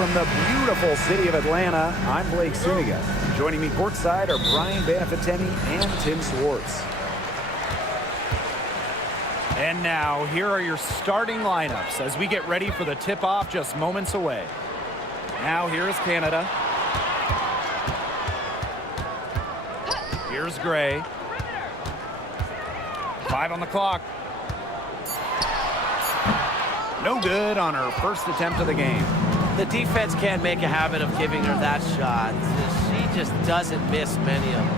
from the beautiful city of Atlanta, I'm Blake Suniga. Joining me courtside are Brian Banafitemi and Tim Swartz. And now, here are your starting lineups as we get ready for the tip-off just moments away. Now, here is Canada. Here's Gray. 5 on the clock. No good on her first attempt of the game. The defense can't make a habit of giving her that shot. She just doesn't miss many of them.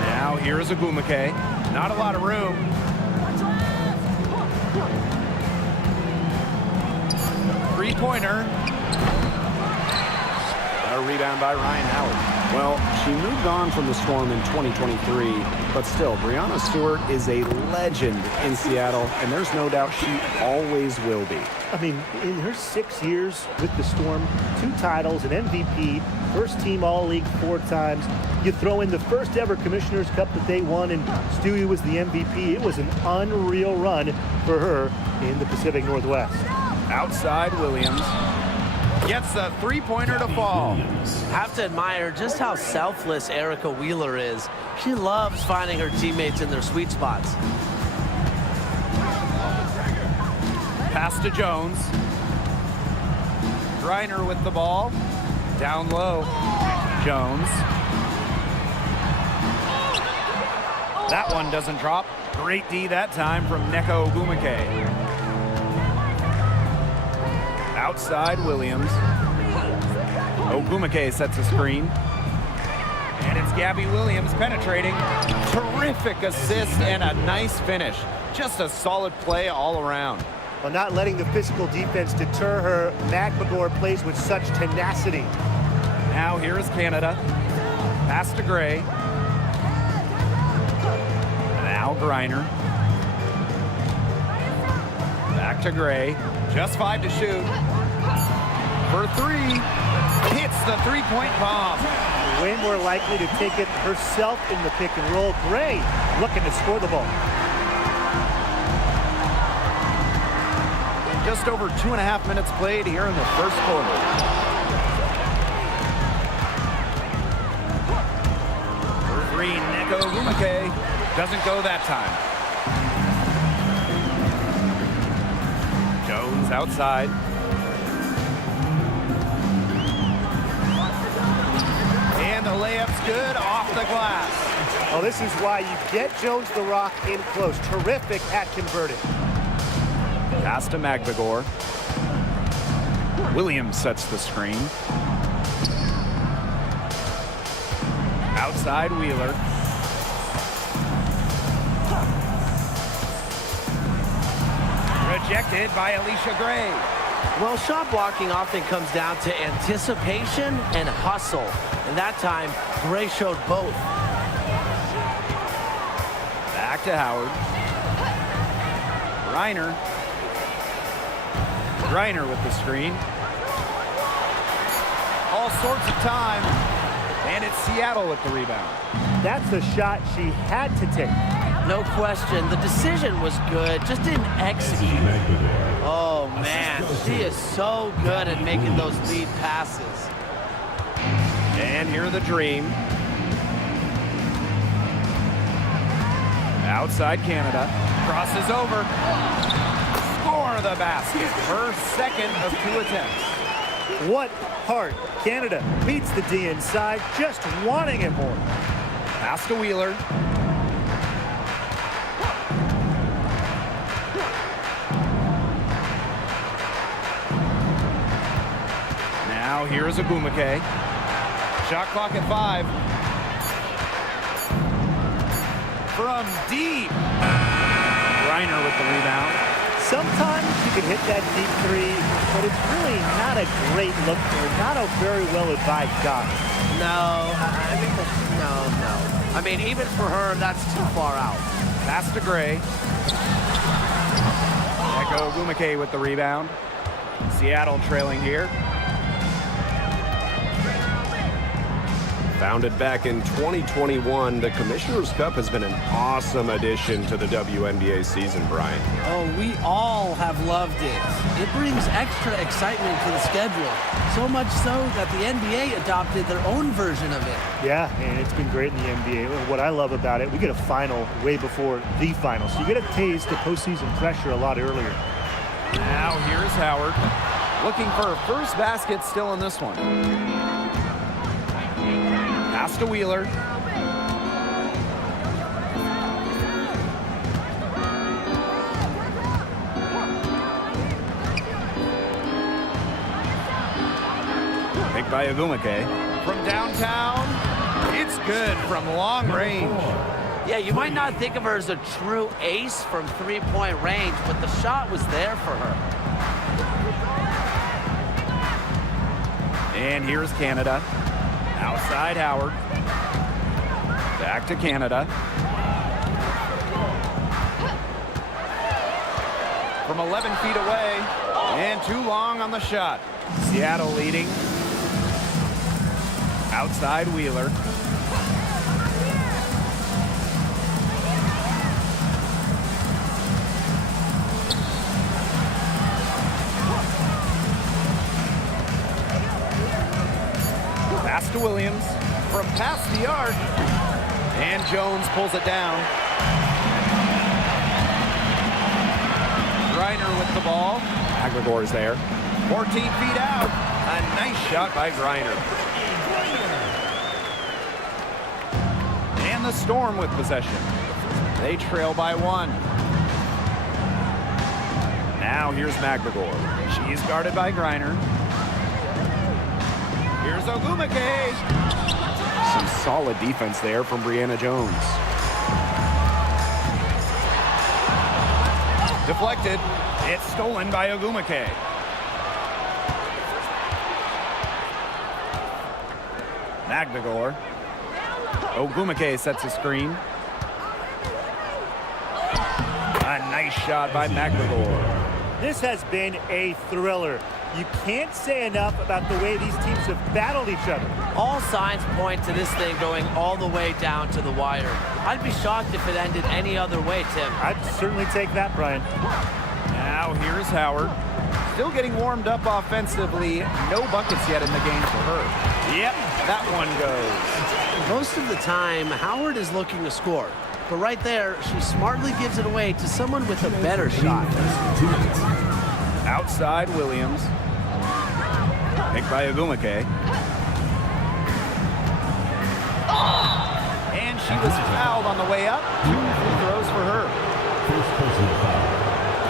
Now here's Agumake. Not a lot of room. Three-pointer. A rebound by Ryan Howard. Well, she moved on from the Storm in 2023, but still, Breanna Stewart is a legend in Seattle, and there's no doubt she always will be. I mean, in her 6 years with the Storm, 2 titles, an MVP, first team All-League 4 times. You throw in the first ever Commissioner's Cup that they won, and Stewie was the MVP. It was an unreal run for her in the Pacific Northwest. Outside Williams. Gets the three-pointer to fall. Have to admire just how selfless Erica Wheeler is. She loves finding her teammates in their sweet spots. Pass to Jones. Griner with the ball. Down low. Jones. That one doesn't drop. Great D that time from Neko Agumake. Outside Williams. Ogumake sets a screen. And it's Gabby Williams penetrating. Terrific assist and a nice finish. Just a solid play all around. Well, not letting the physical defense deter her, McMagor plays with such tenacity. Now here is Canada. Pass to Gray. Now Griner. Back to Gray. Just 5 to shoot. For 3. Hits the three-point bomb. Way more likely to take it herself in the pick and roll. Gray looking to score the ball. Just over 2.5 minutes played here in the first quarter. For 3, Neko Agumake. Doesn't go that time. Jones outside. And the layup's good off the glass. Well, this is why you get Jones the Rock in close. Terrific at converting. Pass to McMagor. Williams sets the screen. Outside Wheeler. Rejected by Alicia Gray. Well, shot blocking often comes down to anticipation and hustle. And that time, Gray showed both. Back to Howard. Griner with the screen. All sorts of time. And it's Seattle with the rebound. That's the shot she had to take. No question. The decision was good, just didn't execute. Oh, man. She is so good at making those lead passes. And here the Dream. Outside Canada. Crosses over. Score the basket. Her second of 2 attempts. What heart. Canada beats the D inside, just wanting it more. Pass to Wheeler. Now here's Agumake. Shot clock at 5. From deep. Griner with the rebound. Sometimes you can hit that deep 3, but it's really not a great look for her. Not a very well-advised shot. No, no. I mean, even for her, that's too far out. Pass to Gray. Neko Agumake with the rebound. Seattle trailing here. Founded back in 2021, the Commissioner's Cup has been an awesome addition to the WNBA season, Brian. Oh, we all have loved it. It brings extra excitement to the schedule. So much so that the NBA adopted their own version of it. Yeah, and it's been great in the NBA. What I love about it, we get a final way before the final. So you get a taste of postseason pressure a lot earlier. Now here's Howard. Looking for her first basket still in this one. Pass to Wheeler. Picked by Ogumake. From downtown, it's good from long range. Yeah, you might not think of her as a true ace from three-point range, but the shot was there for her. And here's Canada. Outside Howard. Back to Canada. From 11 feet away. And too long on the shot. Seattle leading. Outside Wheeler. Pass to Williams from past the arc, and Jones pulls it down. Griner with the ball. Aguilar's there. 14 feet out. A nice shot by Griner. And the Storm with possession. They trail by 1. Now here's Magligor. She's guarded by Griner. Here's Ogumake. Some solid defense there from Brianna Jones. Deflected. It's stolen by Ogumake. Magligor. Ogumake sets a screen. A nice shot by Magligor. This has been a thriller. You can't say enough about the way these teams have battled each other. All signs point to this thing going all the way down to the wire. I'd be shocked if it ended any other way, Tim. I'd certainly take that, Brian. Now here's Howard. Still getting warmed up offensively. No buckets yet in the game for her. Yep, that one goes. Most of the time, Howard is looking to score. But right there, she smartly gives it away to someone with a better shot. Outside Williams. Picked by Ogumake. And she was fouled on the way up. 2 free throws for her. First personal foul.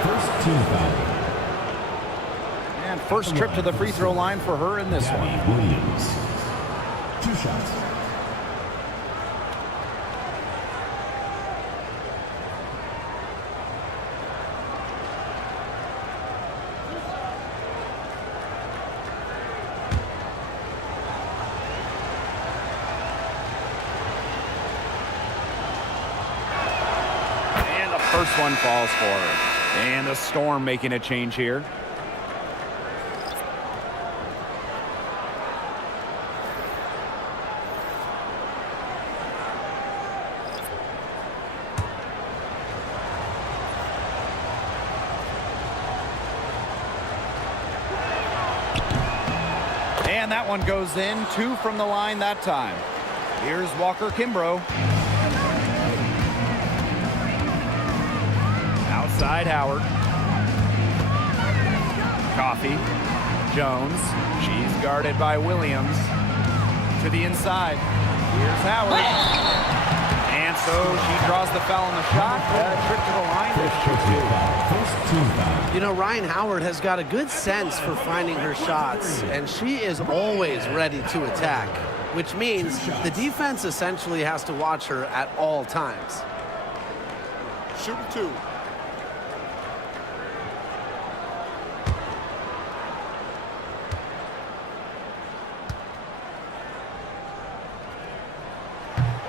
First team foul. And first trip to the free throw line for her in this one. Williams. 2 shots. First one falls for her. And the Storm making a change here. And that one goes in. 2 from the line that time. Here's Walker Kimbrough. Outside Howard. Coffee. Jones. She's guarded by Williams. To the inside. Here's Howard. And so she draws the foul on the shot. Trip to the line. First team foul. You know, Ryan Howard has got a good sense for finding her shots, and she is always ready to attack, which means the defense essentially has to watch her at all times. Shooting 2.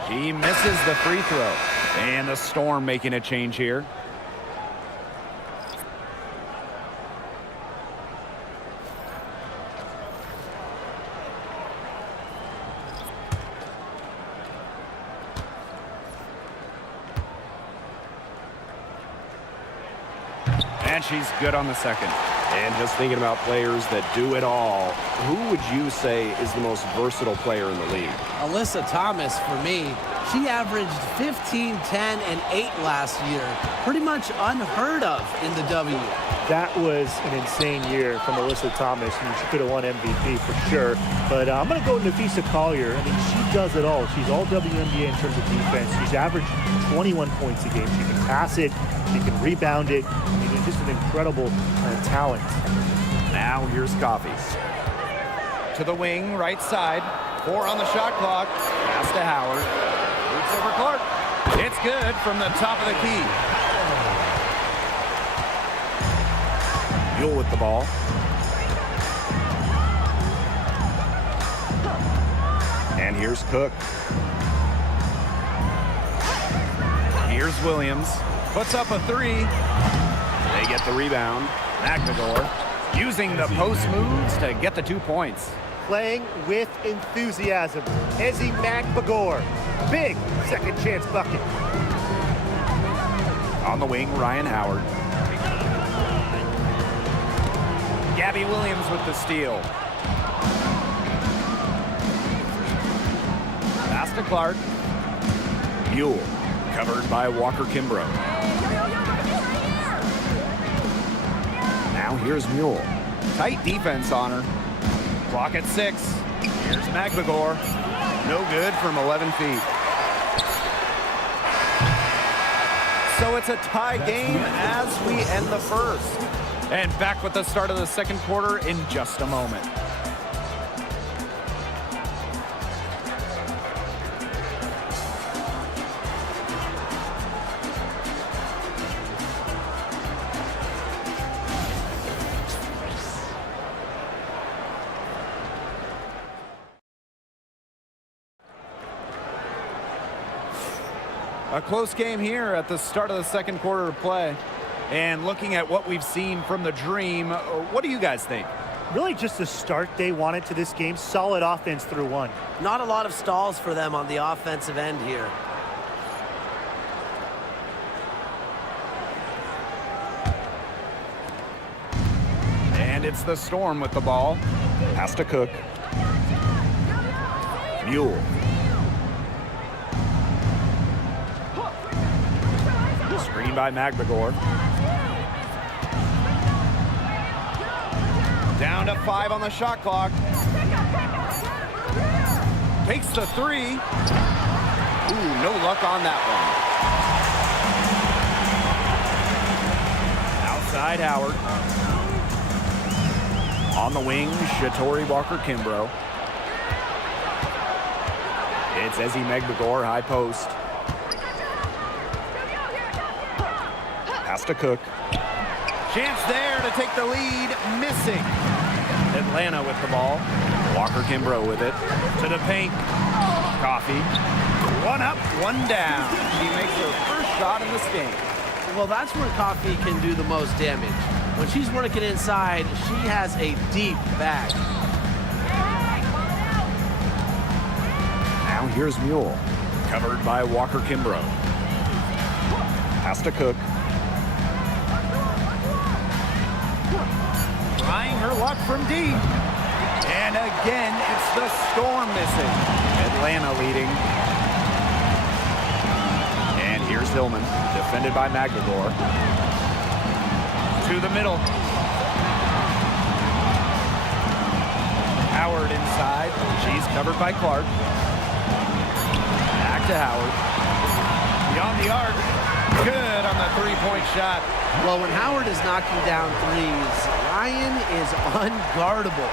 She misses the free throw. And the Storm making a change here. And she's good on the second. And just thinking about players that do it all, who would you say is the most versatile player in the league? Alyssa Thomas, for me, she averaged 15, 10, and 8 last year. Pretty much unheard of in the W. That was an insane year from Alyssa Thomas. I mean, she could have won MVP for sure. But I'm going to go with Nafisa Collier. I mean, she does it all. She's all WNBA in terms of defense. She's averaged 21 points a game. She can pass it. She can rebound it. I mean, just an incredible talent. Now here's Coffee. To the wing, right side. 4 on the shot clock. Pass to Howard. Boots over Clark. It's good from the top of the key. Mule with the ball. And here's Cook. Here's Williams. Puts up a 3. They get the rebound. McNagor using the post moves to get the 2 points. Playing with enthusiasm. Ezzy McBagor. Big second chance bucket. On the wing, Ryan Howard. Gabby Williams with the steal. Pass to Clark. Mule, covered by Walker Kimbrough. Now here's Mule. Tight defense on her. Clock at 6. Here's McBagor. No good from 11 feet. So it's a tie game as we end the first. And back with the start of the second quarter in just a moment. A close game here at the start of the second quarter of play. And looking at what we've seen from the Dream, what do you guys think? Really just the start they wanted to this game. Solid offense through 1. Not a lot of stalls for them on the offensive end here. And it's the Storm with the ball. Pass to Cook. Mule. Screen by McBagor. Down to 5 on the shot clock. Takes the 3. Ooh, no luck on that one. Outside Howard. On the wing, Shatori Walker Kimbrough. It's Ezzy McBagor, high post. Pass to Cook. Chance there to take the lead, missing. Atlanta with the ball. Walker Kimbrough with it. To the paint. Coffee. 1 up, 1 down. She makes her first shot in this game. Well, that's where Coffee can do the most damage. When she's working inside, she has a deep bag. Now here's Mule. Covered by Walker Kimbrough. Pass to Cook. Trying her luck from deep. And again, it's the Storm missing. Atlanta leading. And here's Hillman, defended by McNagor. To the middle. Howard inside. She's covered by Clark. Back to Howard. Beyond the arc. Good on the 3-point shot. Well, when Howard is knocking down threes, Ryan is unguardable.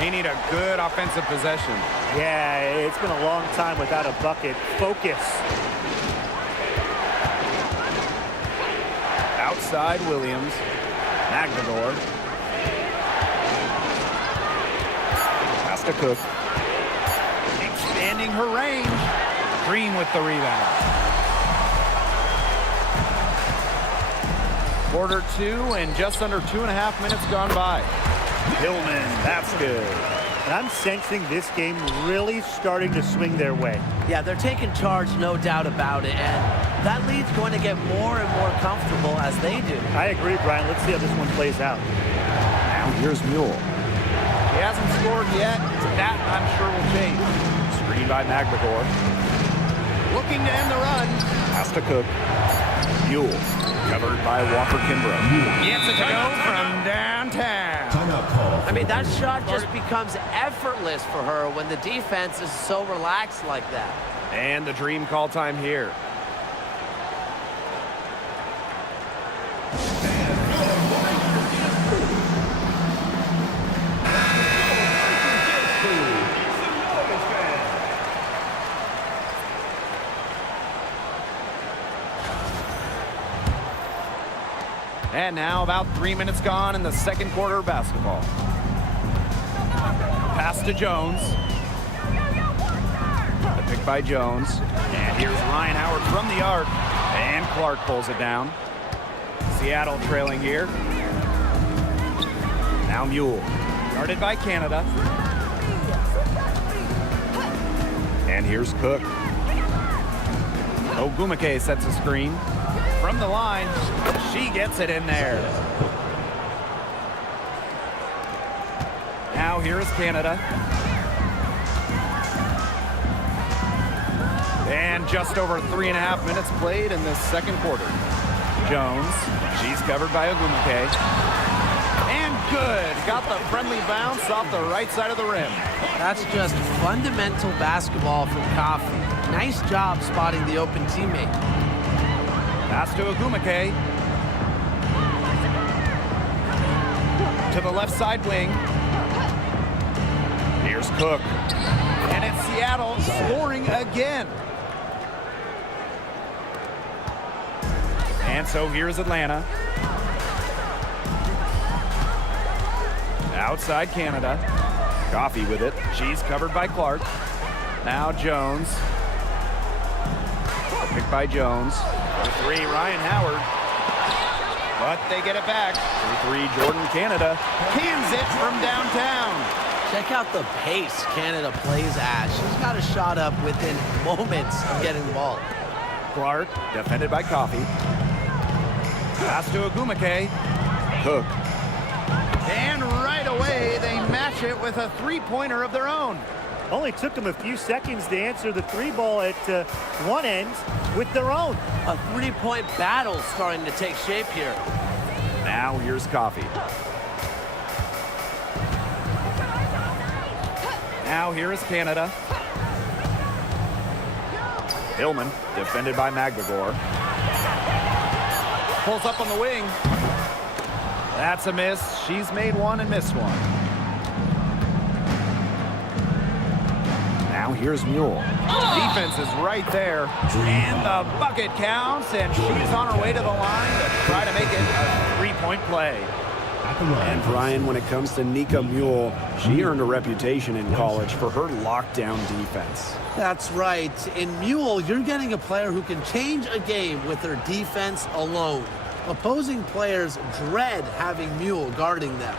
They need a good offensive possession. Yeah, it's been a long time without a bucket. Focus. Outside Williams. McNagor. Pass to Cook. Expanding her range. Green with the rebound. Quarter 2 and just under 2.5 minutes gone by. Hillman, that's good. And I'm sensing this game really starting to swing their way. Yeah, they're taking charge, no doubt about it. And That lead's going to get more and more comfortable as they do. I agree, Brian. Let's see how this one plays out. Now here's Mule. He hasn't scored yet. That, I'm sure, will change. Screen by McGregor. Looking to end the run. Has to Cook. Mule. Covered by Walker Kimbrough. Gets it to go from downtown. Timeout call. I mean, that shot just becomes effortless for her when the defense is so relaxed like that. And the dream call time here. And now about 3 minutes gone in the second quarter of basketball. Pass to Jones. The pick by Jones. And here's Ryan Howard from the arc. And Clark pulls it down. Seattle trailing here. Now Mule. Guarded by Canada. And here's Cook. Ogumake sets a screen. From the line, she gets it in there. Now here is Canada. And just over 3.5 minutes played in this second quarter. Jones, she's covered by Ogumake. And good, got the friendly bounce off the right side of the rim. That's just fundamental basketball from Coffey. Nice job spotting the open teammate. Pass to Ogumake. To the left side wing. Here's Cook. And it's Seattle scoring again. And so here's Atlanta. Outside Canada. Coffey with it. She's covered by Clark. Now Jones. Picked by Jones. For three, Ryan Howard. But they get it back. For three, Jordan Canada. Cans it from downtown. Check out the pace Canada plays at. She's got a shot up within moments of getting the ball. Clark, defended by Coffey. Pass to Ogumake. Cook. And right away, they match it with a three-pointer of their own. Only took them a few seconds to answer the three ball at one end with their own. A three-point battle starting to take shape here. Now here's Coffey. Now here is Canada. Hillman, defended by McGregor. Pulls up on the wing. That's a miss. She's made one and missed one. Now here's Mule. Defense is right there. And the bucket counts, and she's on her way to the line to try to make it a three-point play. At the line. And Brian, when it comes to Nika Mule, she earned a reputation in college for her lockdown defense. That's right. In Mule, you're getting a player who can change a game with their defense alone. Opposing players dread having Mule guarding them.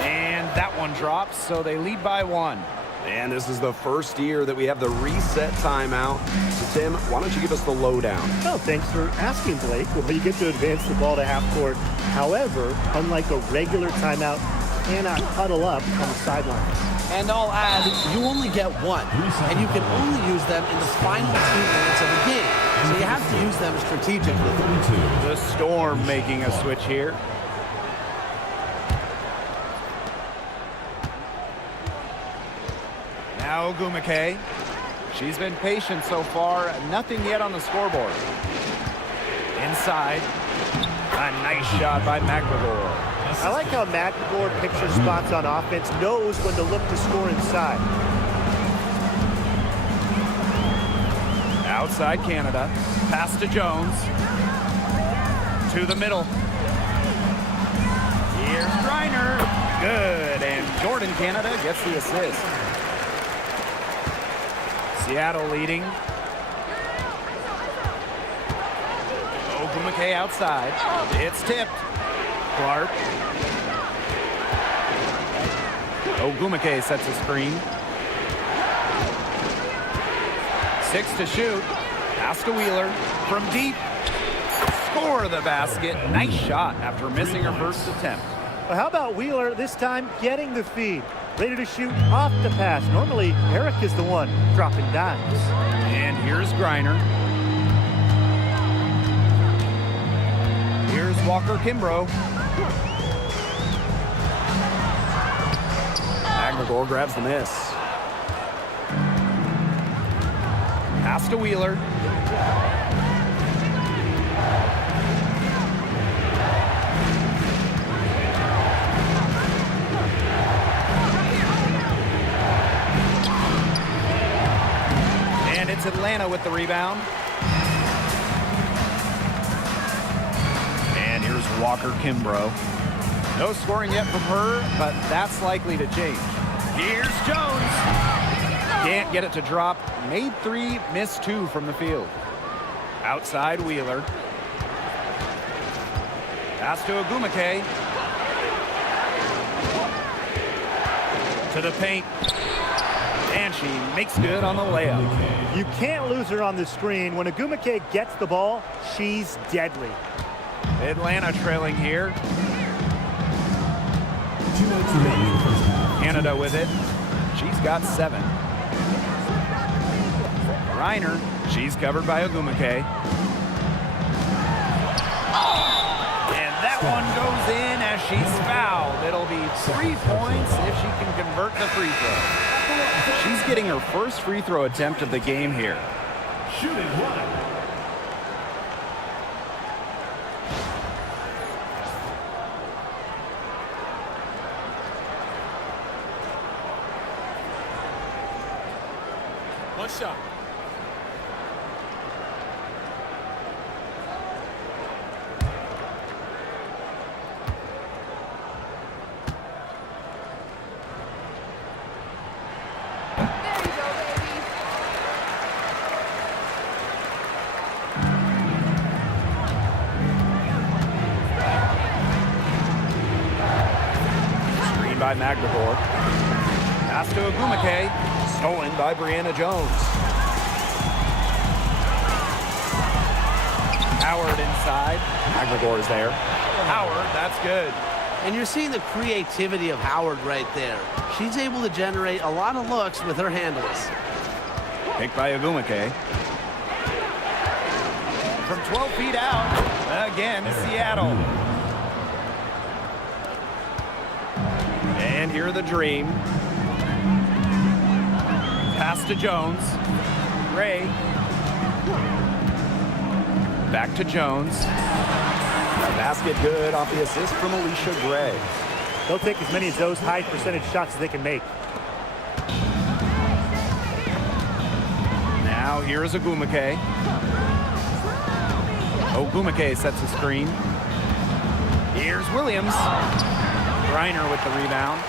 And that one drops, so they lead by one. And this is the first year that we have the reset timeout. So, Tim, why don't you give us the lowdown? Oh, thanks for asking, Blake. Well, you get to advance the ball to half court. However, unlike a regular timeout, you cannot huddle up on the sidelines. And I'll add, you only get one, and you can only use them in the final 2 minutes of a game. So you have to use them strategically. The Storm making a switch here. Now Ogumake. She's been patient so far. Nothing yet on the scoreboard. Inside. A nice shot by McGregor. I like how McGregor pictures spots on offense, knows when to look to score inside. Outside Canada. Pass to Jones. To the middle. Here's Reiner. Good. And Jordan Canada gets the assist. Seattle leading. Ogumake outside. It's tipped. Clark. Ogumake sets a screen. 6 to shoot. Pass to Wheeler from deep. Score the basket. Nice shot after missing her first attempt. Well, how about Wheeler this time getting the feed? Ready to shoot off the pass. Normally, Eric is the one dropping dimes. And here's Griner. Here's Walker Kimbrough. McGregor grabs the miss. Pass to Wheeler. And it's Atlanta with the rebound. And here's Walker Kimbrough. No scoring yet from her, but that's likely to change. Here's Jones. Can't get it to drop. Made 3, missed 2 from the field. Outside Wheeler. Pass to Ogumake. To the paint. And she makes good on the layup. You can't lose her on the screen. When Ogumake gets the ball, she's deadly. Atlanta trailing here. 2 minutes remaining in the first half. Canada with it. She's got 7. Reiner, she's covered by Ogumake. And that one goes in as she's fouled. It'll be 3 points if she can convert the free throw. She's getting her first free throw attempt of the game here. Shooting 1. One shot. Screen by McGregor. Pass to Ogumake. Stolen by Brianna Jones. Howard inside. McGregor is there. Howard, that's good. And you're seeing the creativity of Howard right there. She's able to generate a lot of looks with her handles. Picked by Ogumake. From 12 feet out, again, Seattle. And here the Dream. Pass to Jones. Gray. Back to Jones. Basket good off the assist from Alicia Gray. They'll take as many of those high percentage shots as they can make. Now here's Ogumake. Ogumake sets a screen. Here's Williams. Griner with the rebound.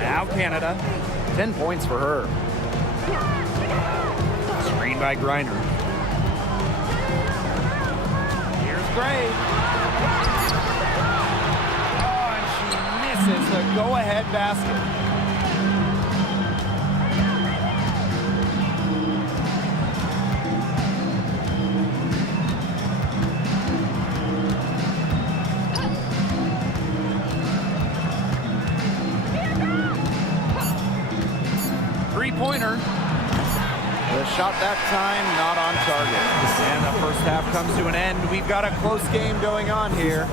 Now Canada. 10 points for her. Screen by Griner. Here's Gray. Oh, and she misses the go-ahead basket. Three-pointer. The shot that time not on target. And the first half comes to an end. We've got a close game going on here.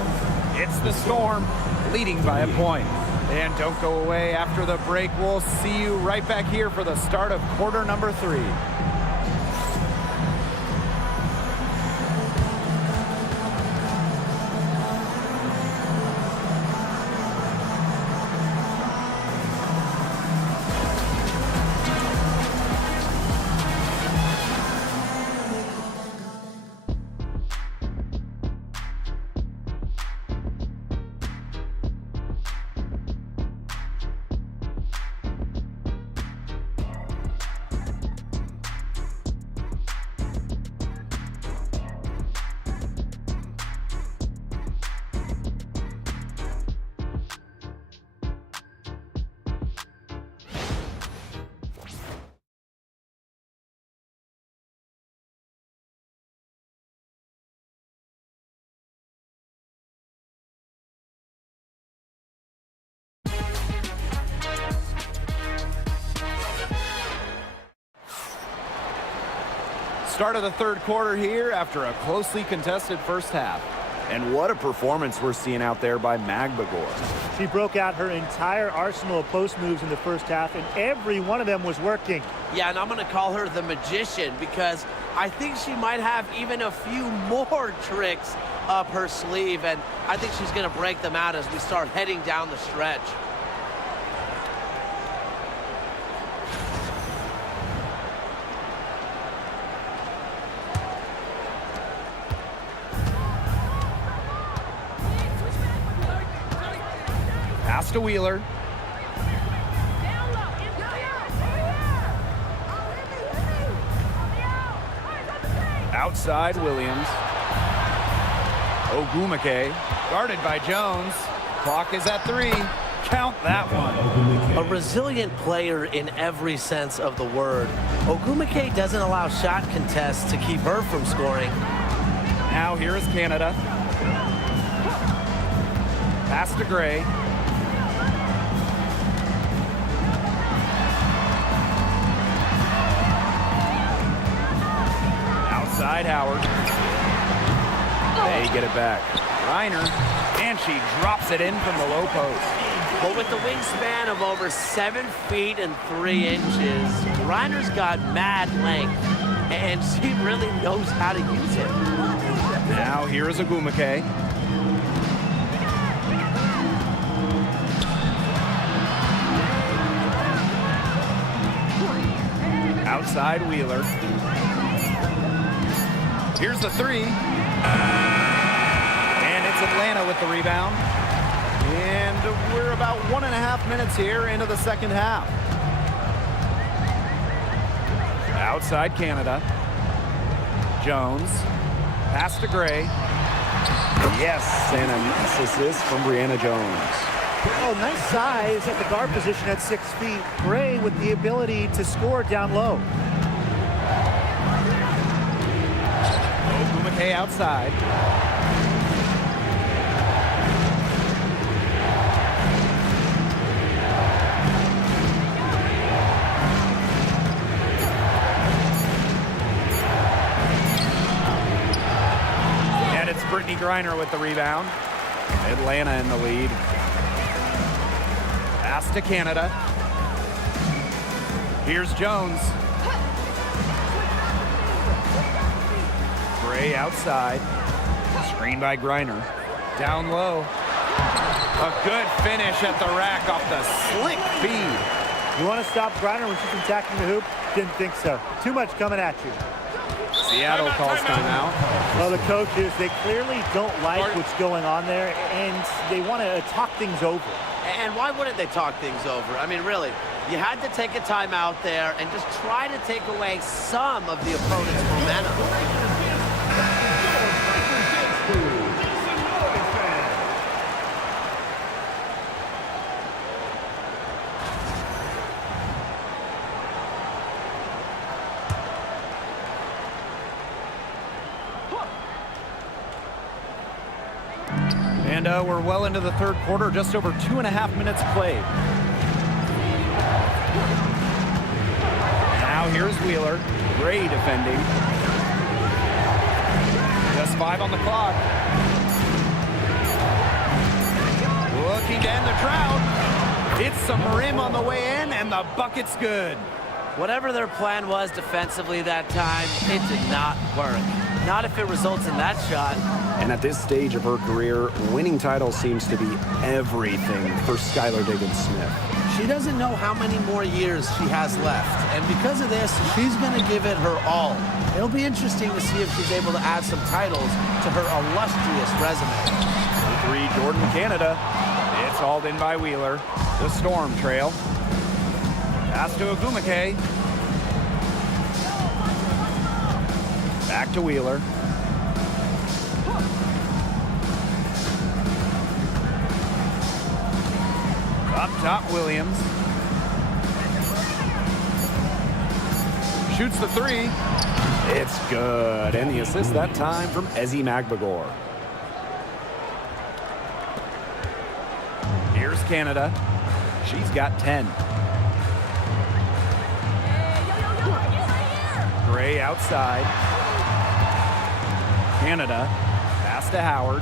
It's the Storm leading by a point. And don't go away after the break. We'll see you right back here for the start of quarter number 3. Start of the third quarter here after a closely contested first half. And what a performance we're seeing out there by Magbagor. She broke out her entire arsenal of post moves in the first half, and every one of them was working. Yeah, and I'm going to call her the magician because I think she might have even a few more tricks up her sleeve, and I think she's going to break them out as we start heading down the stretch. Pass to Wheeler. Outside Williams. Ogumake guarded by Jones. Clock is at 3. Count that one. A resilient player in every sense of the word. Ogumake doesn't allow shot contests to keep her from scoring. Now here is Canada. Pass to Gray. Outside Howard. They get it back. Reiner, and she drops it in from the low post. But with the wingspan of over 7 feet and 3 inches, Reiner's got mad length, and she really knows how to use it. Now here is Ogumake. Outside Wheeler. Here's the 3. And it's Atlanta with the rebound. And we're about 1.5 minutes here into the second half. Outside Canada. Jones. Pass to Gray. Yes, and a nice assist from Brianna Jones. Oh, nice size at the guard position at 6 feet. Gray with the ability to score down low. Ogumake outside. And it's Brittany Griner with the rebound. Atlanta in the lead. Pass to Canada. Here's Jones. Gray outside. Screen by Griner. Down low. A good finish at the rack off the slick feed. You want to stop Griner when she's attacking the hoop? Didn't think so. Too much coming at you. Seattle calls timeout. Well, the coaches, they clearly don't like what's going on there, and they want to talk things over. And why wouldn't they talk things over? I mean, really, you had to take a time out there and just try to take away some of the opponent's momentum. And we're well into the third quarter, just over 2.5 minutes played. Now here's Wheeler. Gray defending. Just 5 on the clock. Looking to end the drought. It's some rim on the way in, and the bucket's good. Whatever their plan was defensively that time, it did not work. Not if it results in that shot. And at this stage of her career, winning titles seems to be everything for Skylar Diggins-Smith. She doesn't know how many more years she has left, and because of this, she's going to give it her all. It'll be interesting to see if she's able to add some titles to her illustrious resume. The 3, Jordan Canada. It's hauled in by Wheeler. The Storm trail. Pass to Ogumake. Back to Wheeler. Up top, Williams. Shoots the 3. It's good. And the assist that time from Ezi Magbagor. Here's Canada. She's got 10. Gray outside. Canada. Pass to Howard.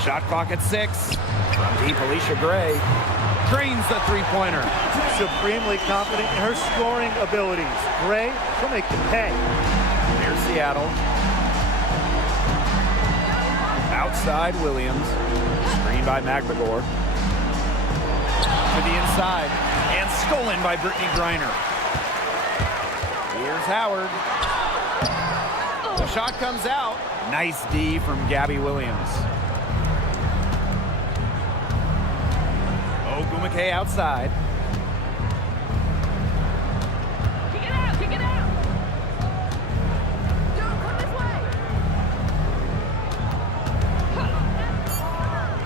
Shot clock at 6. From deep, Alicia Gray drains the three-pointer. Supremely confident in her scoring abilities. Gray, she'll make them pay. Here's Seattle. Outside Williams. Screen by McGregor. To the inside. And stolen by Brittany Griner. Here's Howard. The shot comes out. Nice D from Gabby Williams. Ogumake outside. Kick it out, kick it out. Don't come this way.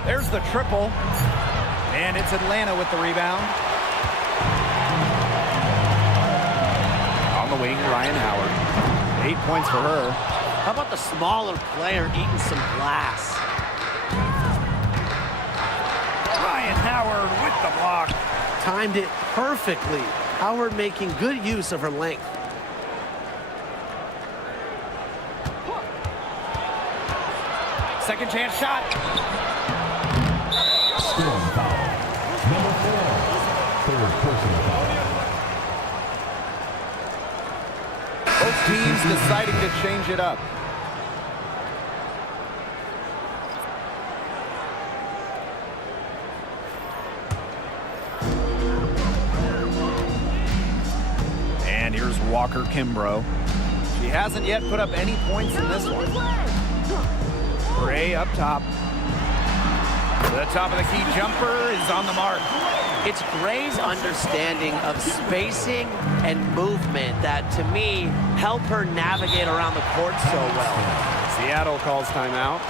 There's the triple. And it's Atlanta with the rebound. On the wing, Ryan Howard. 8 points for her. How about the smaller player eating some glass? Ryan Howard with the block. Timed it perfectly. Howard making good use of her length. Second chance shot. Storm foul. Number 4. Third personal foul. Both teams deciding to change it up. And here's Walker Kimbrough. She hasn't yet put up any points in this one. Gray up top. The top of the key jumper is on the mark. It's Gray's understanding of spacing and movement that, to me, help her navigate around the court so well. Seattle calls timeout.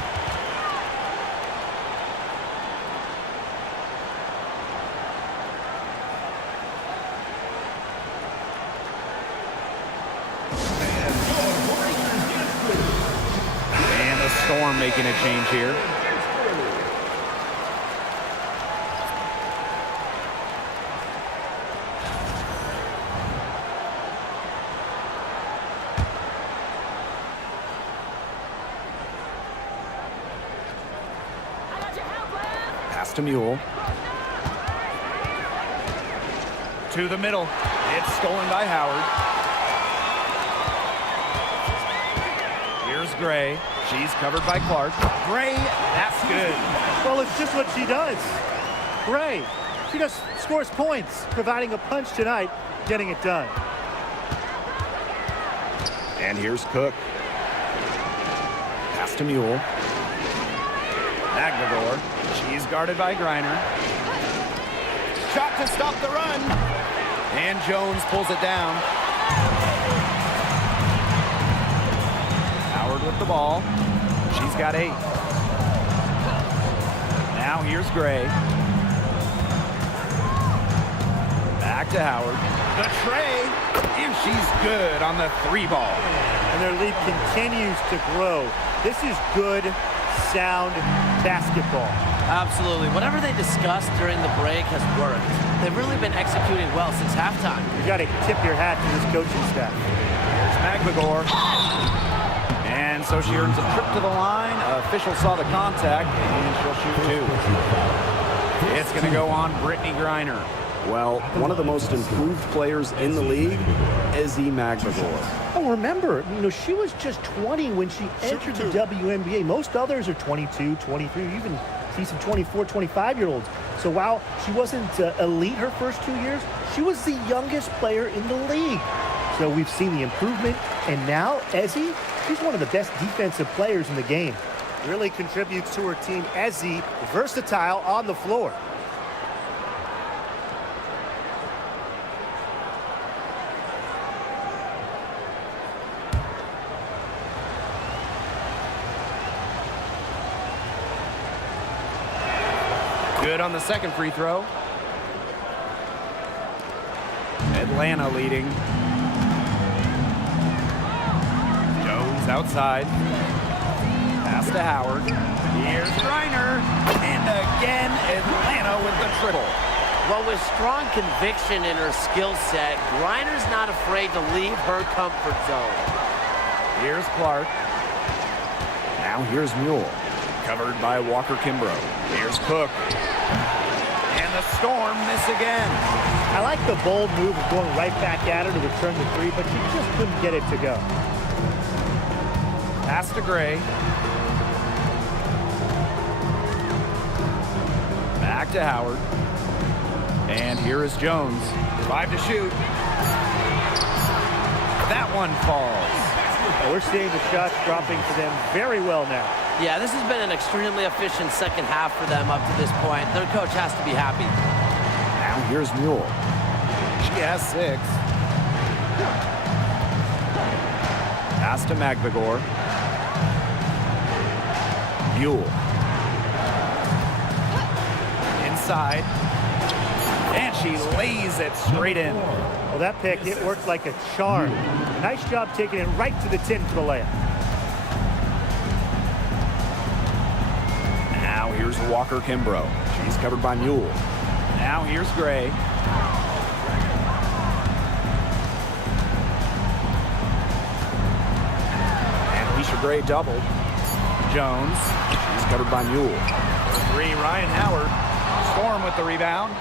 And the Storm making a change here. Pass to Mule. To the middle. It's stolen by Howard. Here's Gray. She's covered by Clark. Gray, that's good. Well, it's just what she does. Gray, she just scores points, providing a punch tonight, getting it done. And here's Cook. Pass to Mule. McGregor. She's guarded by Griner. Shot to stop the run. And Jones pulls it down. Howard with the ball. She's got 8. Now here's Gray. Back to Howard. The tray. And she's good on the 3 ball. And their lead continues to grow. This is good, sound basketball. Absolutely. Whatever they discussed during the break has worked. They've really been executing well since halftime. You got to tip your hat to this coaching staff. Here's McGregor. And so she earns a trip to the line. Official saw the contact, and she'll shoot 2. It's going to go on Brittany Griner. Well, one of the most improved players in the league, Ezzy McGregor. Oh, remember, she was just 20 when she entered the WNBA. Most others are 22, 23, even see some 24, 25-year-olds. So while she wasn't elite her first 2 years, she was the youngest player in the league. So we've seen the improvement, and now Ezzy, she's one of the best defensive players in the game. Really contributes to her team. Ezzy, versatile on the floor. Good on the second free throw. Atlanta leading. Jones outside. Pass to Howard. Here's Griner. And again, Atlanta with the triple. Well, with strong conviction in her skill set, Griner's not afraid to leave her comfort zone. Here's Clark. Now here's Mule. Covered by Walker Kimbrough. Here's Cook. And the Storm miss again. I like the bold move of going right back at her to return the three, but she just couldn't get it to go. Pass to Gray. Back to Howard. And here is Jones. 5 to shoot. That one falls. We're seeing the shots dropping for them very well now. Yeah, this has been an extremely efficient second half for them up to this point. Their coach has to be happy. Now here's Mule. She has 6. Pass to Magvigor. Mule. Inside. And she lays it straight in. Well, that pick, it worked like a charm. Nice job taking it right to the tin for the layup. Now here's Walker Kimbrough. She's covered by Mule. Now here's Gray. And Alicia Gray doubled. Jones. She's covered by Mule. For 3, Ryan Howard. Storm with the rebound.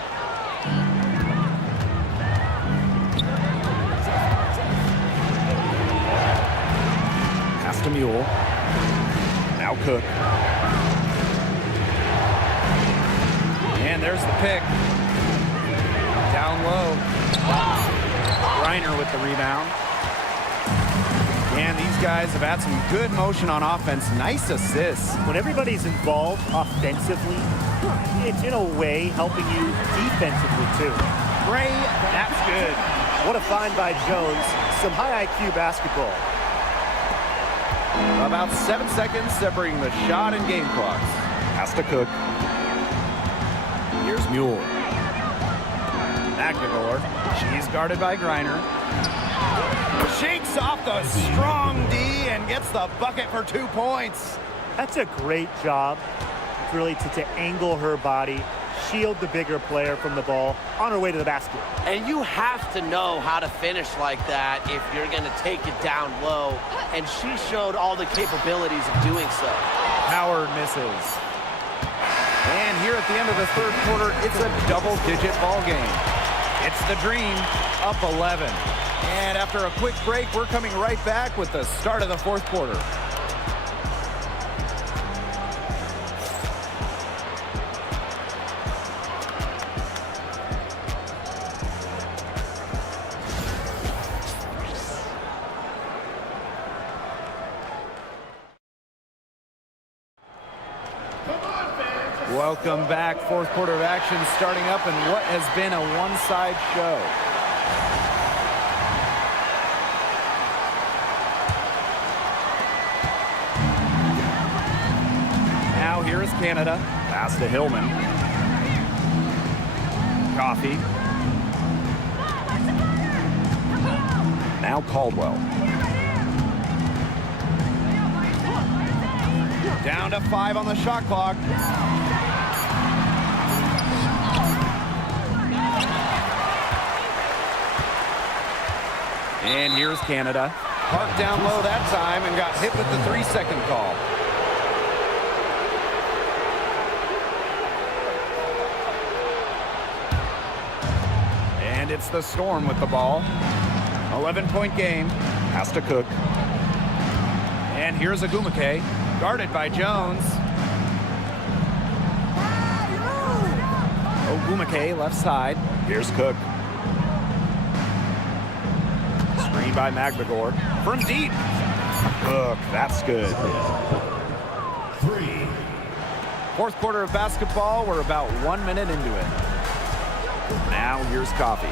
Pass to Mule. Now Cook. And there's the pick. Down low. Reiner with the rebound. And these guys have had some good motion on offense. Nice assists. When everybody's involved offensively, it's in a way helping you defensively too. Gray, that's good. What a find by Jones. Some high IQ basketball. About 7 seconds separating the shot and game clocks. Pass to Cook. Here's Mule. Magvigor. She's guarded by Griner. Shakes off the strong D and gets the bucket for 2 points. That's a great job, really, to angle her body, shield the bigger player from the ball on her way to the basket. And you have to know how to finish like that if you're going to take it down low. And she showed all the capabilities of doing so. Howard misses. And here at the end of the third quarter, it's a double-digit ball game. It's the Dream up 11. And after a quick break, we're coming right back with the start of the fourth quarter. Welcome back. Fourth quarter of action starting up in what has been a one-side show. Now here is Canada. Pass to Hillman. Coffee. Now Caldwell. Down to 5 on the shot clock. And here's Canada. Parked down low that time and got hit with the 3-second call. And it's the Storm with the ball. 11-point game. Pass to Cook. And here's Agumake, guarded by Jones. Agumake left side. Here's Cook. Screen by Magvigor. From deep. Cook, that's good. 3. Fourth quarter of basketball, we're about 1 minute into it. Now here's Coffee.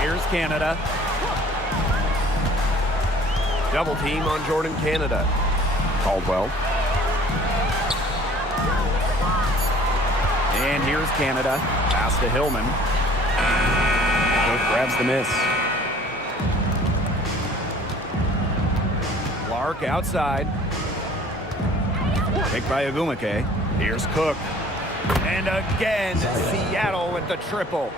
Here's Canada. Double team on Jordan Canada. Caldwell. And here's Canada. Pass to Hillman. Cook grabs the miss. Clark outside. Picked by Agumake. Here's Cook. And again, Seattle with the triple.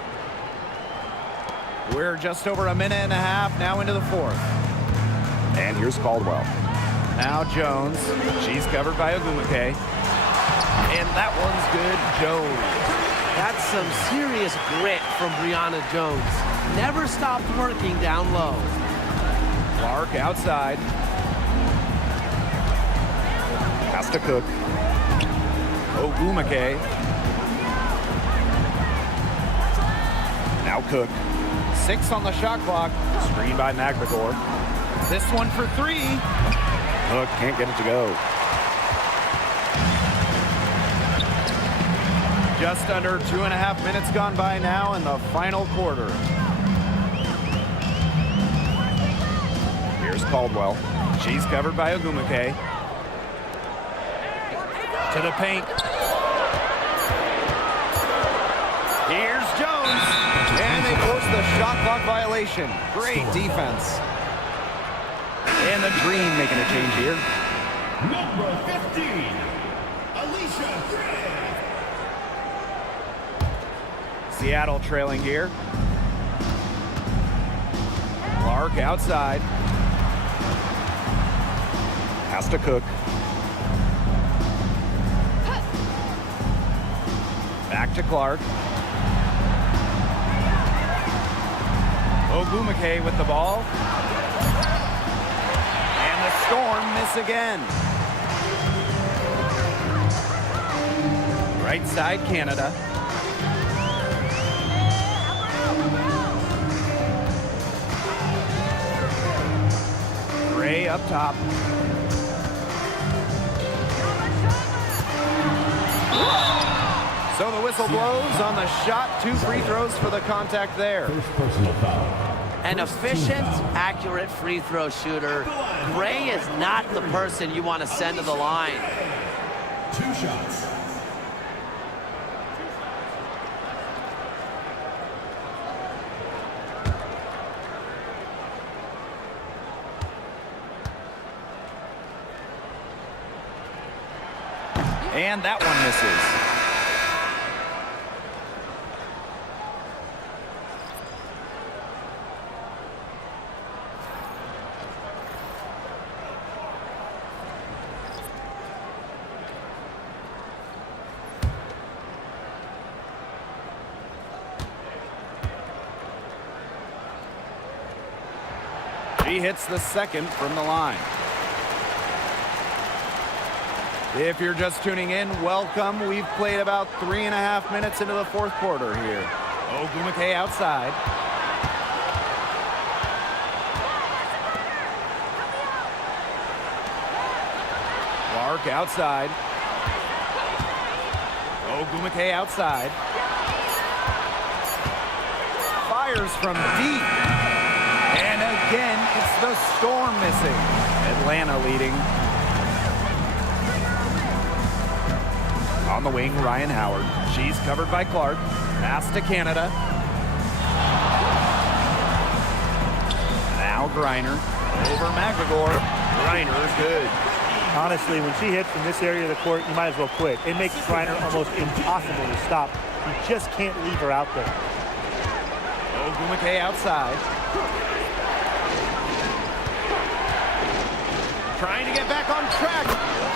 We're just over a minute and a half now into the fourth. And here's Caldwell. Now Jones. She's covered by Ogumake. And that one's good. Jones. That's some serious grit from Brianna Jones. Never stopped working down low. Clark outside. Has to Cook. Ogumake. Now Cook. 6 on the shot clock. Screen by McGregor. This one for 3. Cook can't get it to go. Just under 2.5 minutes gone by now in the final quarter. Here's Caldwell. She's covered by Ogumake. To the paint. Here's Jones. And they force the shot clock violation. Great defense. And the Dream making a change here. Number 15, Alicia Gray. Seattle trailing here. Clark outside. Has to Cook. Back to Clark. Ogumake with the ball. And the Storm miss again. Right side, Canada. Gray up top. So the whistle blows on the shot. 2 free throws for the contact there. First personal foul. An efficient, accurate free throw shooter. Gray is not the person you want to send to the line. 2 shots. And that one misses. She hits the second from the line. If you're just tuning in, welcome. We've played about 3.5 minutes into the fourth quarter here. Ogumake outside. Clark outside. Ogumake outside. Fires from deep. And again, it's the Storm missing. Atlanta leading. On the wing, Ryan Howard. She's covered by Clark. Pass to Canada. Now Griner. Over McGregor. Griner's good. Honestly, when she hits from this area of the court, you might as well quit. It makes Griner almost impossible to stop. You just can't leave her out there. Ogumake outside. Trying to get back on track.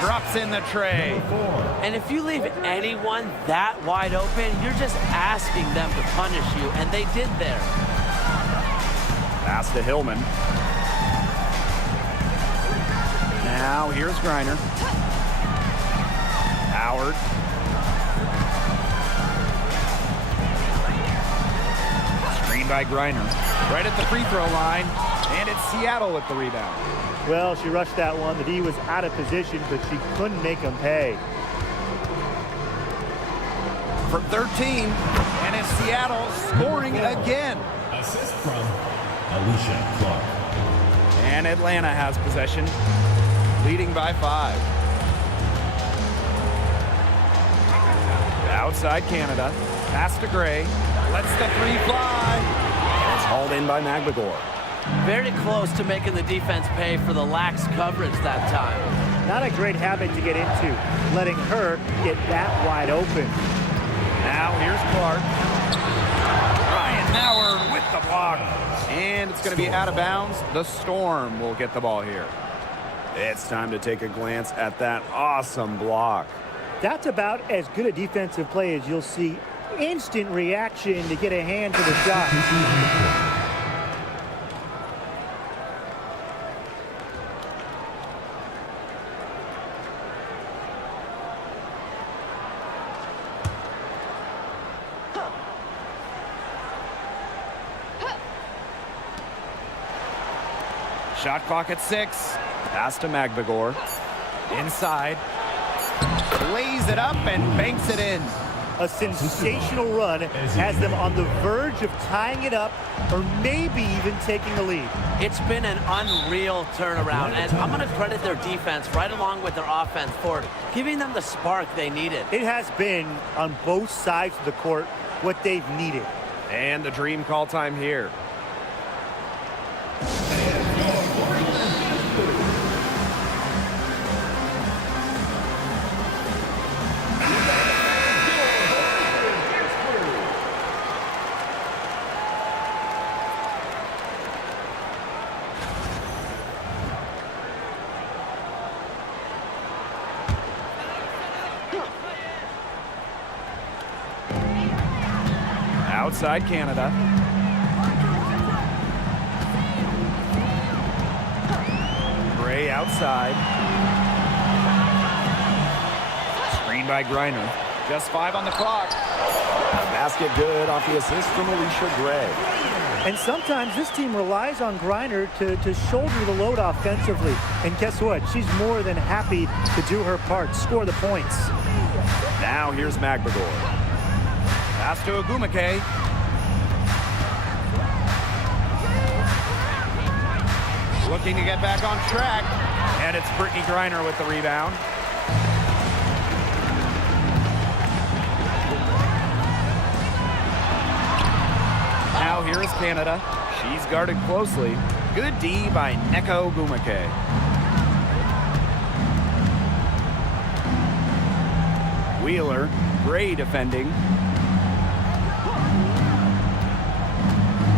Drops in the tray. And if you leave anyone that wide open, you're just asking them to punish you, and they did there. Pass to Hillman. Now here's Griner. Howard. Screen by Griner. Right at the free throw line. And it's Seattle with the rebound. Well, she rushed that one. The D was out of position, but she couldn't make them pay. For 13. And it's Seattle scoring again. Assist from Alicia Clark. And Atlanta has possession, leading by 5. Outside Canada. Pass to Gray. Lets the 3 fly. It's hauled in by McGregor. Very close to making the defense pay for the lax coverage that time. Not a great habit to get into, letting her get that wide open. Now here's Clark. Ryan Howard Howard with the block. And it's going to be out of bounds. The Storm will get the ball here. It's time to take a glance at that awesome block. That's about as good a defensive play as you'll see. Instant reaction to get a hand to the shot. Shot clock at 6. Pass to Magbagor. Inside. Lays it up and banks it in. A sensational run has them on the verge of tying it up or maybe even taking the lead. It's been an unreal turnaround, and I'm going to credit their defense right along with their offense for giving them the spark they needed. It has been, on both sides of the court, what they've needed. And the dream call time here. Outside Canada. Gray outside. Screen by Griner. Just 5 on the clock. Basket good off the assist from Alicia Gray. And sometimes this team relies on Griner to shoulder the load offensively. And guess what? She's more than happy to do her part, score the points. Now here's Magbagor. Pass to Agumake. Looking to get back on track. And it's Brittany Griner with the rebound. Now here is Canada. She's guarded closely. Good D by Neko Agumake. Wheeler, Gray defending.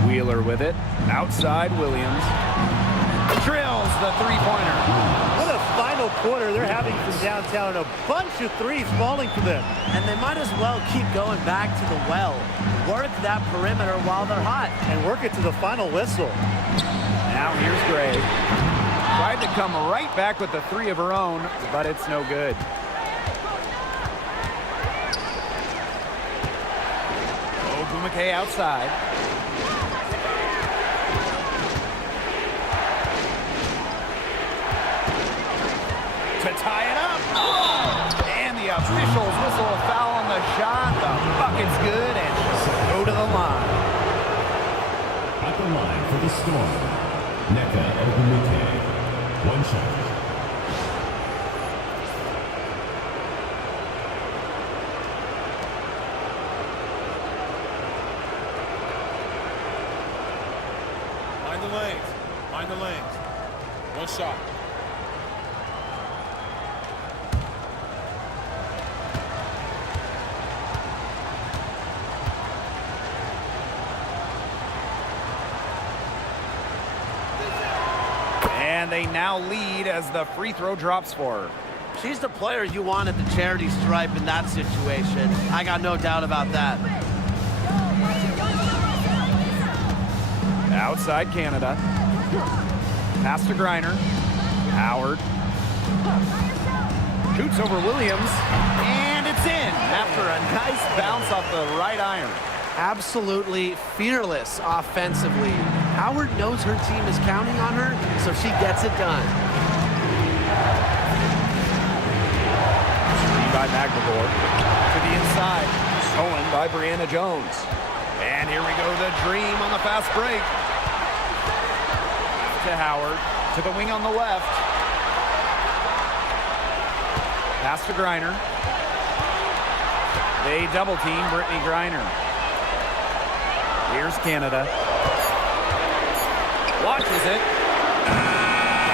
Wheeler with it. Outside Williams. Drills the three-pointer. What a final quarter they're having from downtown. A bunch of threes falling for them. And they might as well keep going back to the well. Work that perimeter while they're hot. And work it to the final whistle. Now here's Gray. Tried to come right back with the 3 of her own, but it's no good. Ogumake outside. To tie it up. And the officials whistle a foul on the shot. The bucket's good and she'll go to the line. At the line for the Storm, Neka Ogumake. 1 shot. Mind the lanes. Mind the lanes. 1 shot. And they now lead as the free throw drops for her. She's the player you want at the charity stripe in that situation. I got no doubt about that. Outside Canada. Pass to Griner. Howard. Shoots over Williams. And it's in after a nice bounce off the right iron. Absolutely fearless offensively. Howard knows her team is counting on her, so she gets it done. Screen by Magbagor. To the inside. Stolen by Brianna Jones. And here we go, the dream on the fast break. To Howard. To the wing on the left. Pass to Griner. They double team Brittany Griner. Here's Canada. Watches it.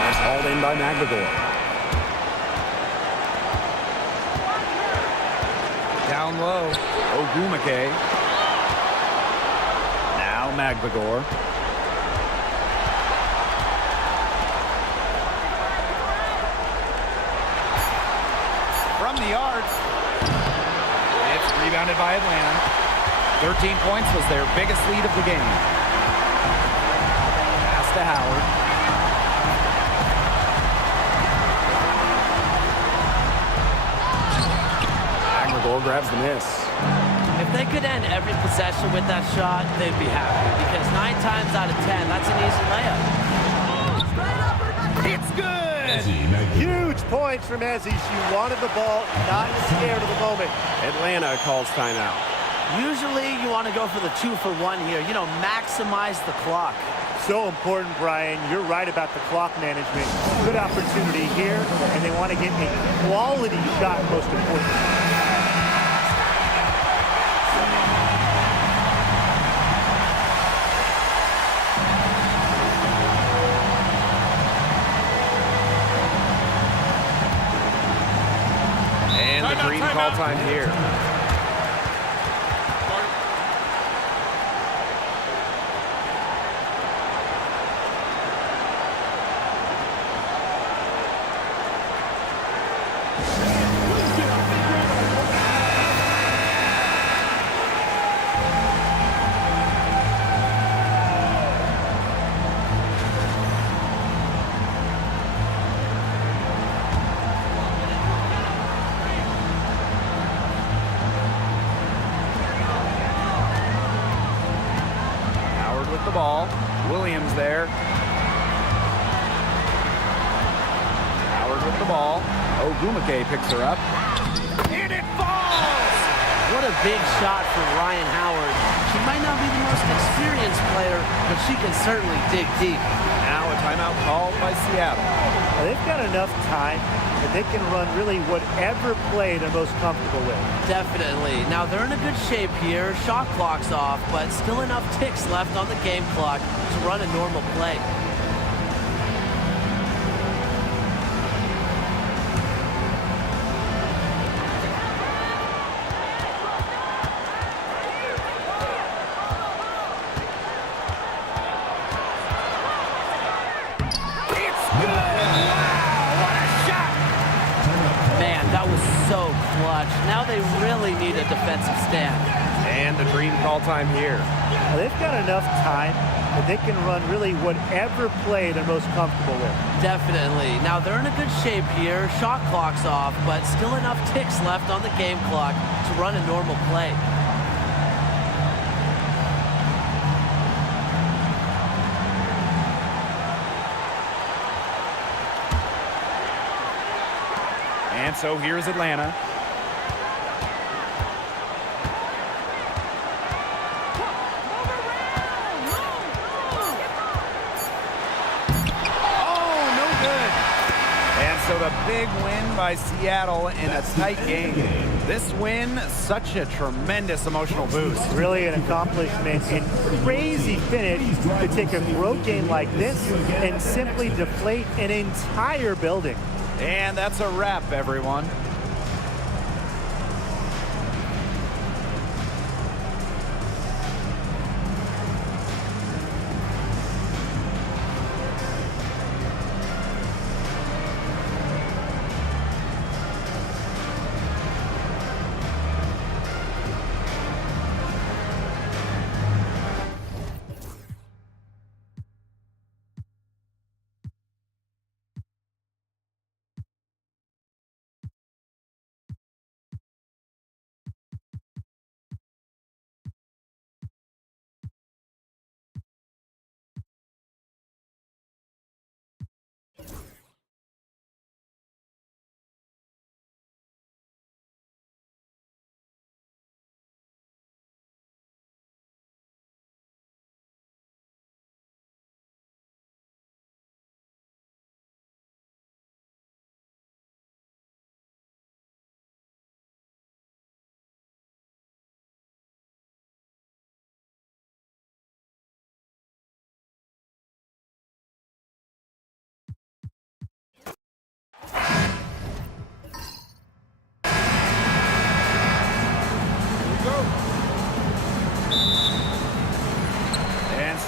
It's hauled in by Magbagor. Down low. Ogumake. Now Magbagor. From the arc. It's rebounded by Atlanta. 13 points was their biggest lead of the game. Pass to Howard. Magbagor grabs the miss. If they could end every possession with that shot, they'd be happy because 9 times out of 10, that's an easy layup. It's good! Ezzy Magbagor. Huge points from Ezzy. She wanted the ball, not scared of the moment. Atlanta calls timeout. Usually you want to go for the 2-for-1 here. You know, maximize the clock. So important, Brian. You're right about the clock management. Good opportunity here, and they want to get a quality shot, most important. And the Green call time here. With the ball. Williams there. Howard with the ball. Ogumake picks her up. And it falls! What a big shot for Ryan Howard. She might not be the most experienced player, but she can certainly dig deep. Now a timeout called by Seattle. Well, they've got enough time that they can run really whatever play they're most comfortable with. Definitely. Now they're in a good shape here. Shot clock's off, but still enough ticks left on the game clock to run a normal play. Man, that was so clutch. Now they really need a defensive stand. And the Green call time here. Well, they've got enough time that they can run really whatever play they're most comfortable with. Definitely. Now they're in a good shape here. Shot clock's off, but still enough ticks left on the game clock to run a normal play. And so here's Atlanta. Oh, no good. And so the big win by Seattle in a tight game. This win, such a tremendous emotional boost. Really an accomplishment and crazy finish to take a road game like this and simply deflate an entire building. And that's a wrap, everyone.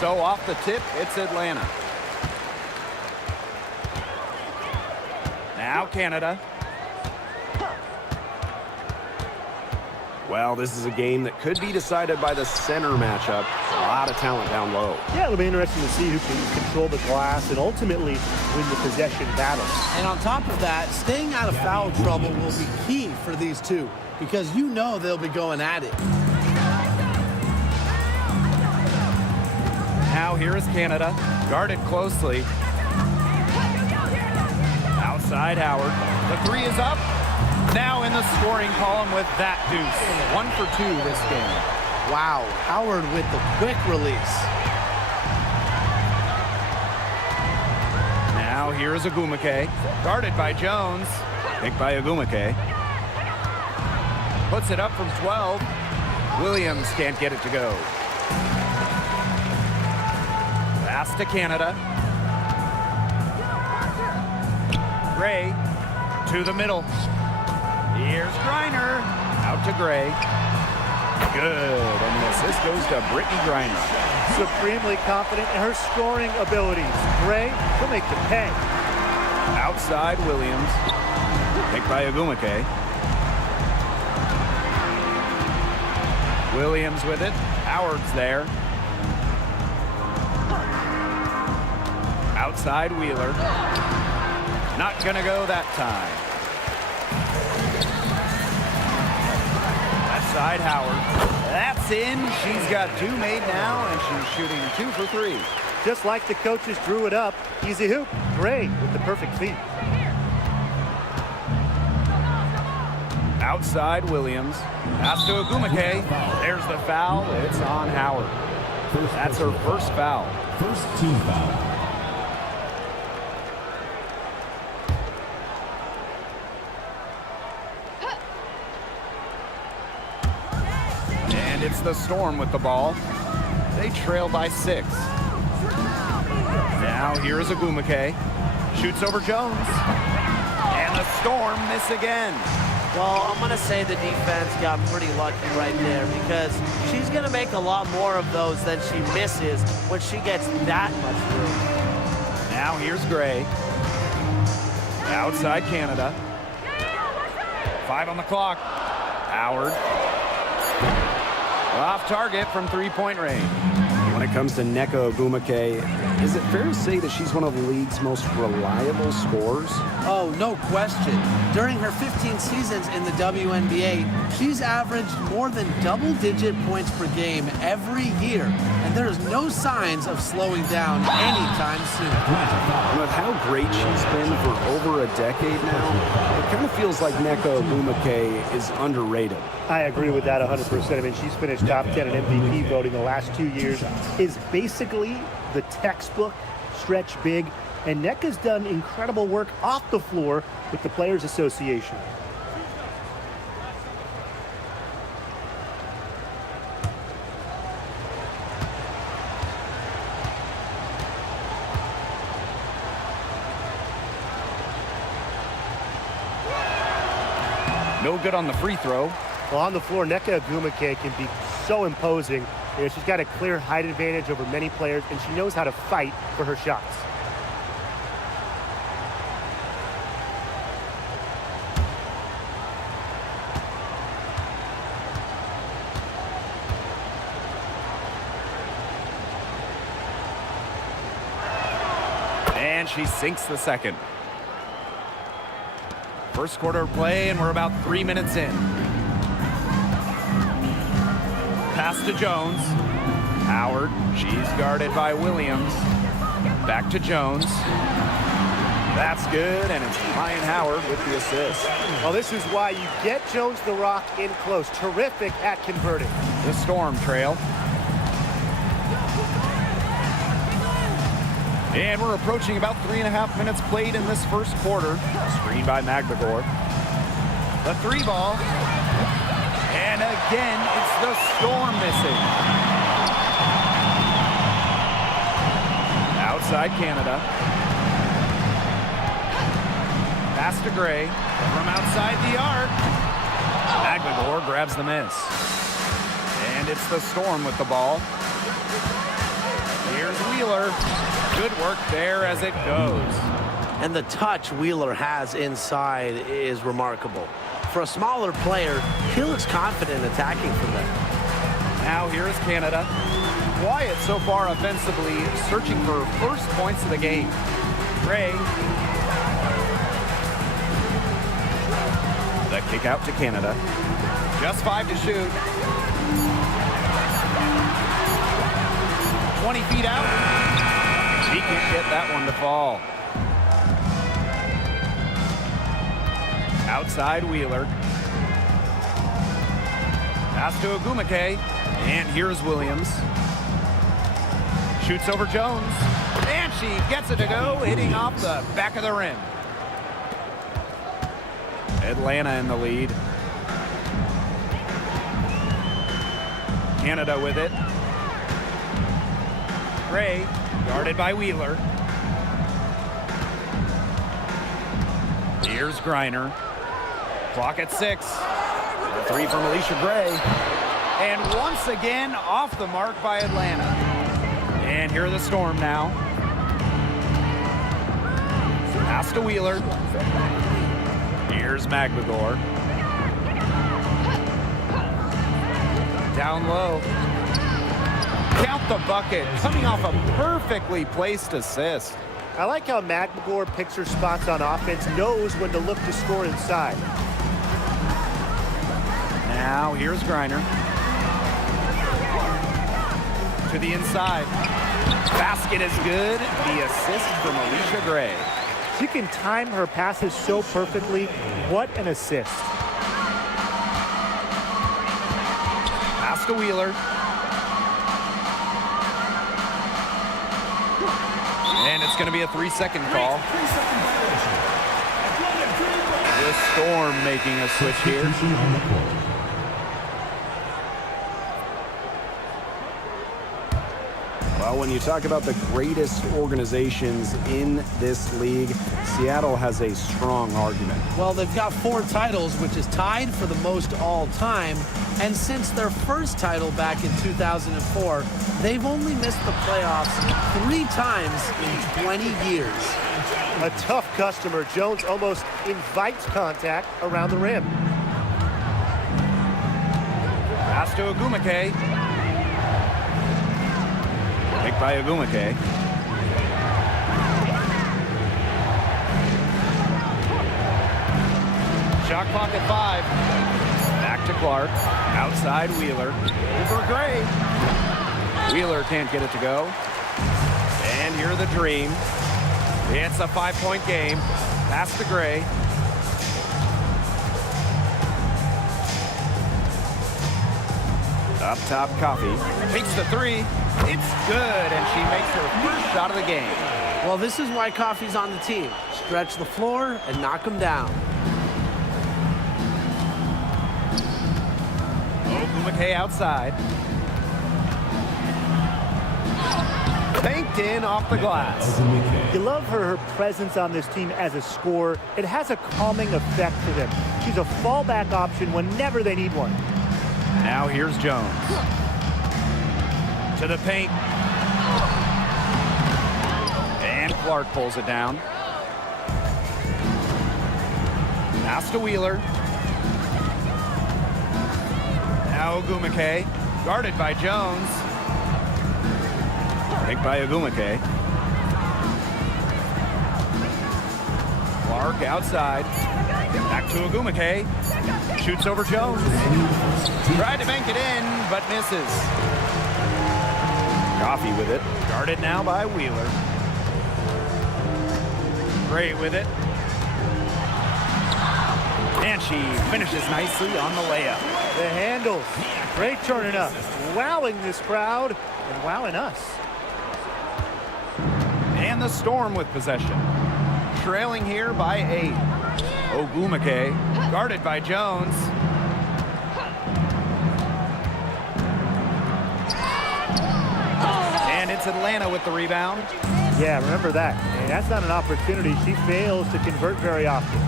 so off the tip, it's Atlanta. Now Canada. Well, this is a game that could be decided by the center matchup. A lot of talent down low. Yeah, it'll be interesting to see who can control the glass and ultimately win the possession battle. And on top of that, staying out of foul trouble will be key for these two because you know they'll be going at it. Now here is Canada, guarded closely. Outside Howard. The three is up. Now in the scoring column with that deuce. 1 for 2 this game. Wow, Howard with the quick release. Now here is Agumake, guarded by Jones. Picked by Agumake. Puts it up from 12. Williams can't get it to go. Pass to Canada. Gray to the middle. Here's Griner. Out to Gray. Good. And the assist goes to Brittany Griner. Supremely confident in her scoring abilities. Gray, she'll make the pay. Outside Williams. Picked by Agumake. Williams with it. Howard's there. Outside Wheeler. Not gonna go that time. Left side Howard. That's in. She's got 2 made now, and she's shooting 2 for 3. Just like the coaches drew it up, easy hoop. Gray with the perfect feed. Outside Williams. Pass to Agumake. There's the foul. It's on Howard. That's her first foul. First team foul. And it's the Storm with the ball. They trail by 6. Now here's Agumake. Shoots over Jones. And the Storm miss again. Well, I'm going to say the defense got pretty lucky right there because she's going to make a lot more of those than she misses when she gets that much room. Now here's Gray. Outside Canada. 5 on the clock. Howard. Off target from 3-point range. When it comes to Nneka Ogwumike, is it fair to say that she's one of the league's most reliable scorers? Oh, no question. During her 15 seasons in the WNBA, she's averaged more than double-digit points per game every year, and there's no signs of slowing down anytime soon. And with how great she's been for over a decade now, it kind of feels like Nneka Ogwumike is underrated. I agree with that 100%. I mean, she's finished top 10 in MVP voting the last 2 years, is basically the textbook stretch big, and Nneka's done incredible work off the floor with the Players Association. No good on the free throw. Well, on the floor, Nneka Ogwumike can be so imposing. You know, she's got a clear height advantage over many players, and she knows how to fight for her shots. And she sinks the second. First quarter of play, and we're about 3 minutes in. Pass to Jones. Howard, she's guarded by Williams. Back to Jones. That's good, and it's Ryan Howard with the assist. Well, this is why you get Jones the Rock in close. Terrific at converting. The Storm trail. And we're approaching about 3.5 minutes played in this first quarter. Screen by Magdagor. The 3 ball. And again, it's the Storm missing. Outside Canada. Pass to Gray. From outside the arc. Magdagor grabs the miss. And it's the Storm with the ball. Here's Here's Wheeler. Good work there as it goes. And the touch Wheeler has inside is remarkable. For a smaller player, he looks confident attacking from there. Now here's Canada. Quiet so far offensively, searching for first points of the game. Gray. The kick out to Canada. Just 5 to shoot. 20 feet out. She can't get that one to fall. Outside Wheeler. Pass to Ogumake. And here's Williams. Shoots over Jones. And she gets it to go, hitting off the back of the rim. Atlanta in the lead. Canada with it. Gray, guarded by Wheeler. Here's Griner. Clock at 6. The three from Alicia Gray. And once again, off the mark by Atlanta. And here are the Storm now. Pass to Wheeler. Here's Magdagor. Down low. Count the bucket, coming off a perfectly placed assist. I like how McMagor picks her spots on offense, knows when to look to score inside. Now here's Griner. To the inside. Basket is good. The assist from Alicia Gray. She can time her passes so perfectly. What an assist. Pass to Wheeler. And it's going to be a 3-second call. The Storm making a switch here. Well, when you talk about the greatest organizations in this league, Seattle has a strong argument. Well, they've got 4 titles, which is tied for the most all time. And since their first title back in 2004, they've only missed the playoffs 3 times in 20 years. A tough customer. Jones almost invites contact around the rim. Pass to Ogumake. Picked by Ogumake. Shot clock at 5. Back to Clark. Outside Wheeler. Over Gray. Wheeler can't get it to go. And here are the Dream. It's a 5-point game. Pass to Gray. Up top, Coffee. Takes the 3. It's good, and she makes her first shot of the game. Well, this is why Coffey's on the team. Stretch the floor and knock them down. Ogumake outside. Banked in off the glass. You love her presence on this team as a scorer. It has a calming effect for them. She's a fallback option whenever they need one. Now here's Jones. To the paint. And Clark pulls it down. Pass to Wheeler. Now Ogumake. Guarded by Jones. Picked by Ogumake. Clark outside. Back to Ogumake. Shoots over Jones. Tried to bank it in, but misses. Coffee with it. Guarded now by Wheeler. Gray with it. And she finishes nicely on the layup. The handles. Great turning up. Wowing this crowd and wowing us. And the Storm with possession. Trailing here by 8. Ogumake, guarded by Jones. And it's Atlanta with the rebound. Yeah, remember that. And that's not an opportunity she fails to convert very often.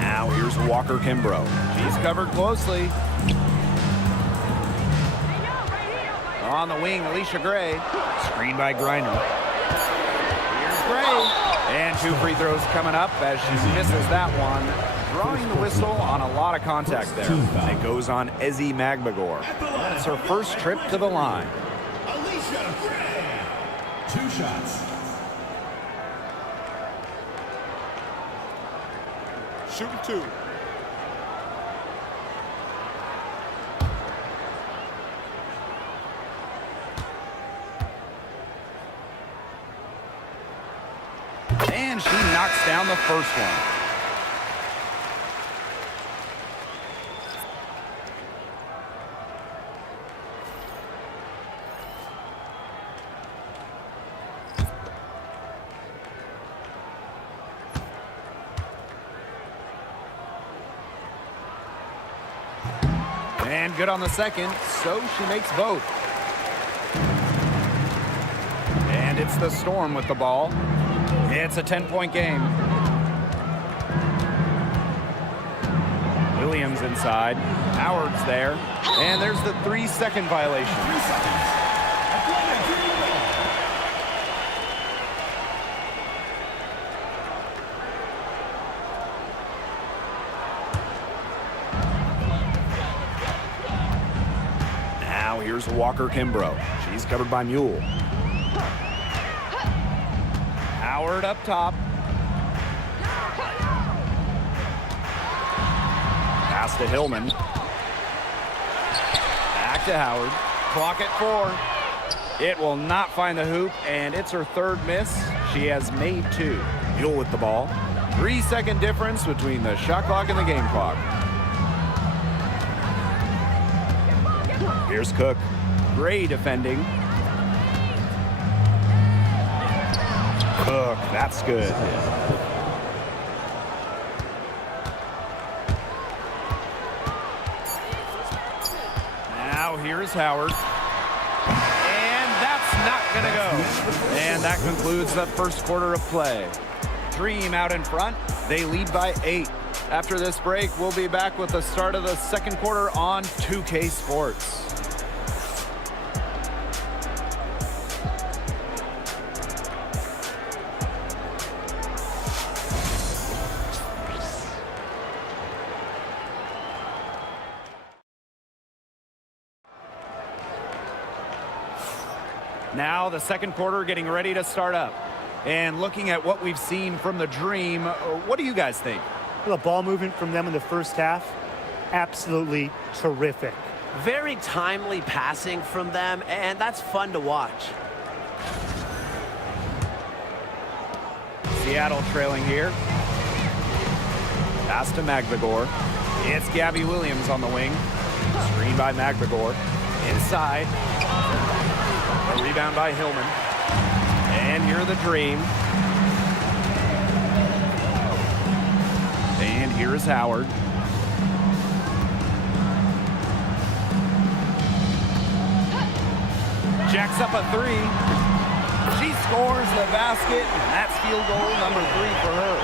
Now here's Walker Kimbrough. She's covered closely. On the wing, Alicia Gray. Screen by Griner. Here's Gray. And 2 free throws coming up as she misses that one. Drawing the whistle on a lot of contact there. It goes on Ezi Magbagor. It's her first trip to the line. Alicia Gray. 2 shots. Shooting 2. And she knocks down the first one. And good on the second, so she makes both. And it's the Storm with the ball. It's a 10-point game. Williams inside. Howard's there. And there's the 3-second violation. 3 seconds. Athletic green ball. Now here's Walker Kimbrough. She's covered by Mule. Howard up top. Pass to Hillman. Back to Howard. Clock at 4. It will not find the hoop, and it's her 3rd miss. She has made 2. Mule with the ball. 3-second difference between the shot clock and the game clock. Here's Cook. Gray defending. Cook, that's good. Now here's Howard. And that's not going to go. And that concludes the first quarter of play. Dream out in front. They lead by 8. After this break, we'll be back with the start of the second quarter on 2K Sports. Now the second quarter getting ready to start up. And looking at what we've seen from the Dream, what do you guys think? The ball movement from them in the first half, absolutely terrific. Very timely passing from them, and that's fun to watch. Seattle trailing here. Pass to Magbagor. It's Gabby Williams on the wing. Screen by Magbagor. Inside. A rebound by Hillman. And here are the Dream. And here is Howard. Jacks up a 3. She scores the basket, and that's field goal number 3 for her.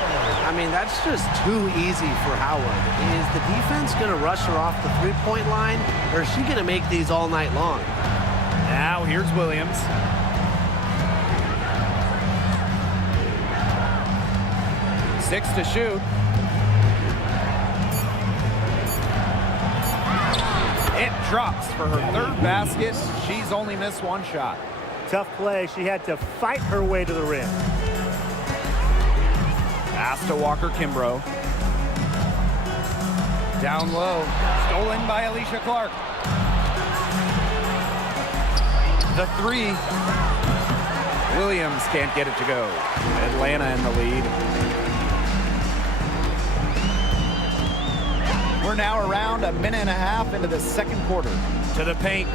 I mean, that's just too easy for Howard. Is the defense going to rush her off the three-point line, or is she going to make these all night long? Now here's Williams. Six to shoot. It drops for her 3rd basket. She's only missed 1 shot. Tough play. She had to fight her way to the rim. Pass to Walker Kimbrough. Down low. Stolen by Alicia Clark. The 3. Williams can't get it to go. Atlanta in the lead. We're now around a minute and a half into the second quarter. To the paint.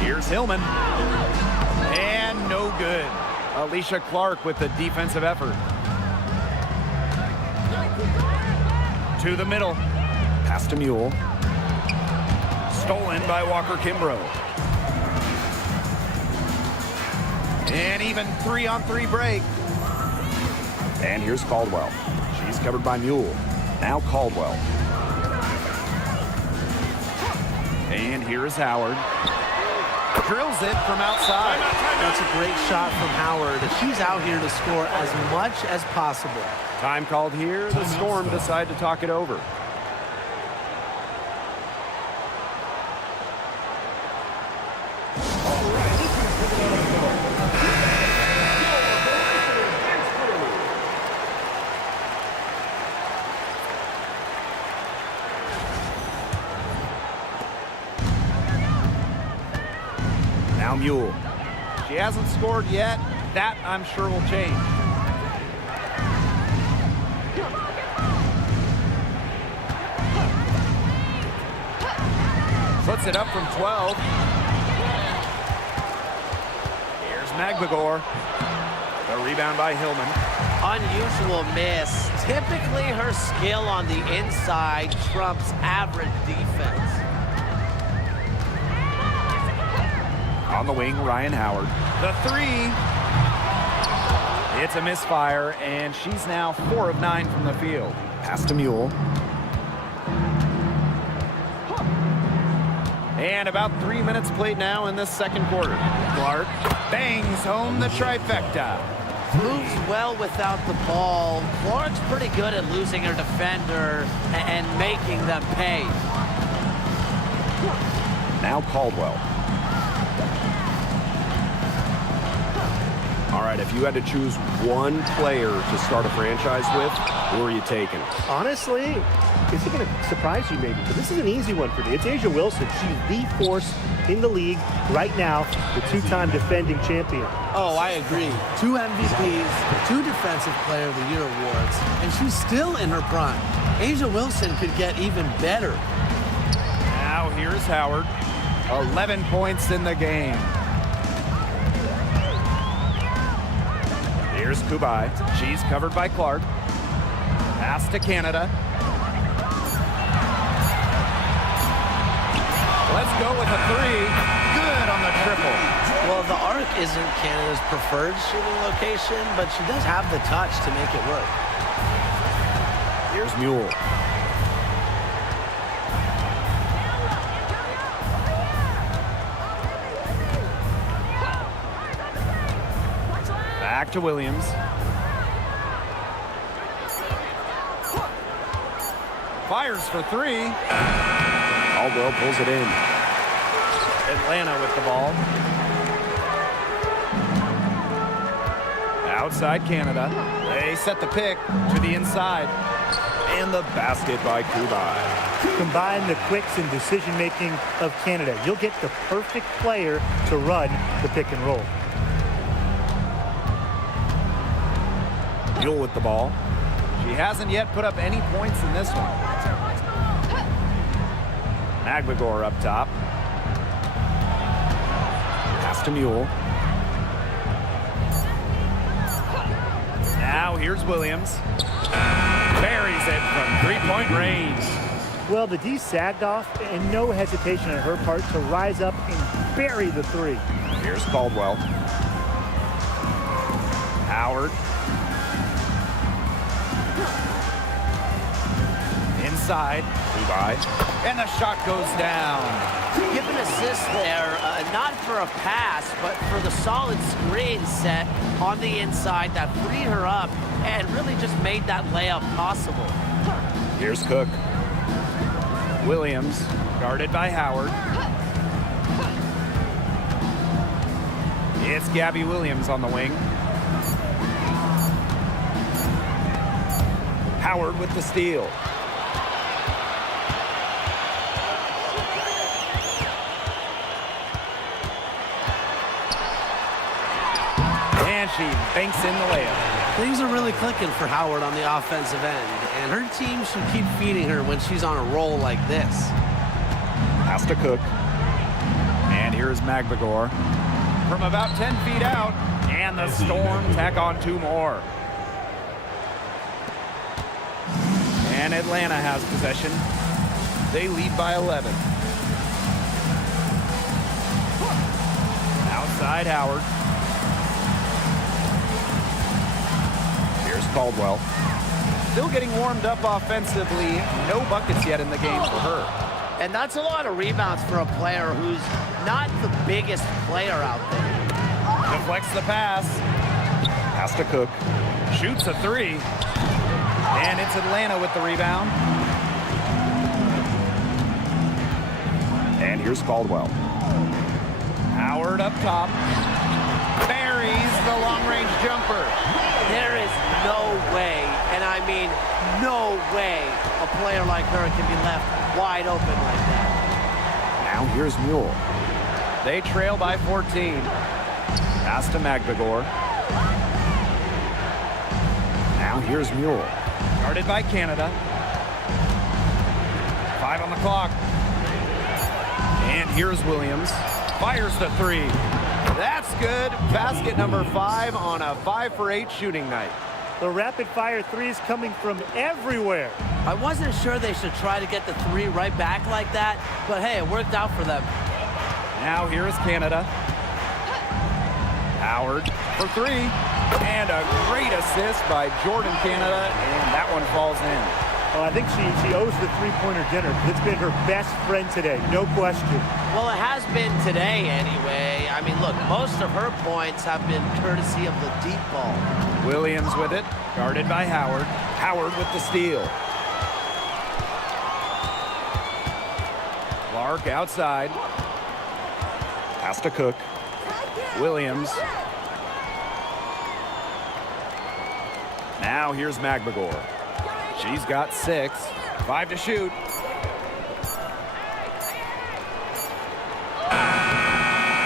Here's Hillman. And no good. Alicia Clark with the defensive effort. To the middle. Pass to Mule. Stolen by Walker Kimbrough. And even 3-on-3 break. And here's Caldwell. She's covered by Mule. Now Caldwell. And here is Howard. Drills it from outside. That's a great shot from Howard. She's out here to score as much as possible. Time called here. The Storm decide to talk it over. Now Mule. She hasn't scored yet. That, I'm sure, will change. Puts it up from 12. Here's Magbagor. The rebound by Hillman. Unusual miss. Typically, her skill on the inside trumps average defense. On the wing, Ryan Howard. The three. It's a misfire, and she's now 4 of 9 from the field. Pass to Mule. And about 3 minutes played now in this second quarter. Clark bangs home the trifecta. Moves well without the ball. Clark's pretty good at losing her defender and making them pay. Now Caldwell. All right, if you had to choose one player to start a franchise with, who are you taking? Honestly, this is going to surprise you maybe, but this is an easy one for me. It's Asia Wilson. She's the force in the league right now, the two-time defending champion. Oh, I agree. 2 MVPs, 2 Defensive Player of the Year awards, and she's still in her prime. Asia Wilson could get even better. Now here's Howard. 11 points in the game. Here's Kubai. She's covered by Clark. Pass to Canada. Let's go with a 3. Good on the triple. Well, the arc isn't Canada's preferred shooting location, but she does have the touch to make it work. Here's Mule. Back to Williams. Fires for 3. Caldwell pulls it in. Atlanta with the ball. Outside Canada. They set the pick to the inside. And the basket by Kubai. Combine the quicks and decision-making of Canada. You'll get the perfect player to run the pick and roll. Mule with the ball. She hasn't yet put up any points in this one. Magbagor up top. Pass to Mule. Now here's Williams. Buries it from three-point range. Well, the D sagged off, and no hesitation on her part to rise up and bury the 3. Here's Caldwell. Howard. Inside. Kubai. And the shot goes down. Give an assist there, not for a pass, but for the solid screen set on the inside that freed her up and really just made that layup possible. Here's Cook. Williams, guarded by Howard. It's Gabby Williams on the wing. Howard with the steal. And she banks in the layup. Things are really clicking for Howard on the offensive end, and her team should keep feeding her when she's on a roll like this. Pass to Cook. And here's Magbagor from about 10 feet out, and the Storm tack on 2 more. And Atlanta has possession. They lead by 11. Outside Howard. Here's Caldwell. Still getting warmed up offensively. No buckets yet in the game for her. And that's a lot of rebounds for a player who's not the biggest player out there. Deflects the pass. Pass to Cook. Shoots a three. And it's Atlanta with the rebound. And here's Caldwell. Howard up top. Buries the long-range jumper. There is no way, and I mean no way, a player like her can be left wide open like that. Now here's Mule. They trail by 14. Pass to Magdagor. Now here's Mule. Guarded by Canada. 5 on the clock. And here's Williams. Fires the three. That's good. Basket number 5 on a 5 for 8 shooting night. The rapid-fire threes coming from everywhere. I wasn't sure they should try to get the three right back like that, but hey, it worked out for them. Now here is Canada. Howard for 3. And a great assist by Jordan Canada, and that one falls in. Well, I think she owes the three-pointer dinner. It's been her best friend today, no question. Well, it has been today anyway. I mean, look, most of her points have been courtesy of the deep ball. Williams with it, guarded by Howard. Howard with the steal. Clark outside. Pass to Cook. Williams. Now here's Magdagor. She's got 6. 5 to shoot.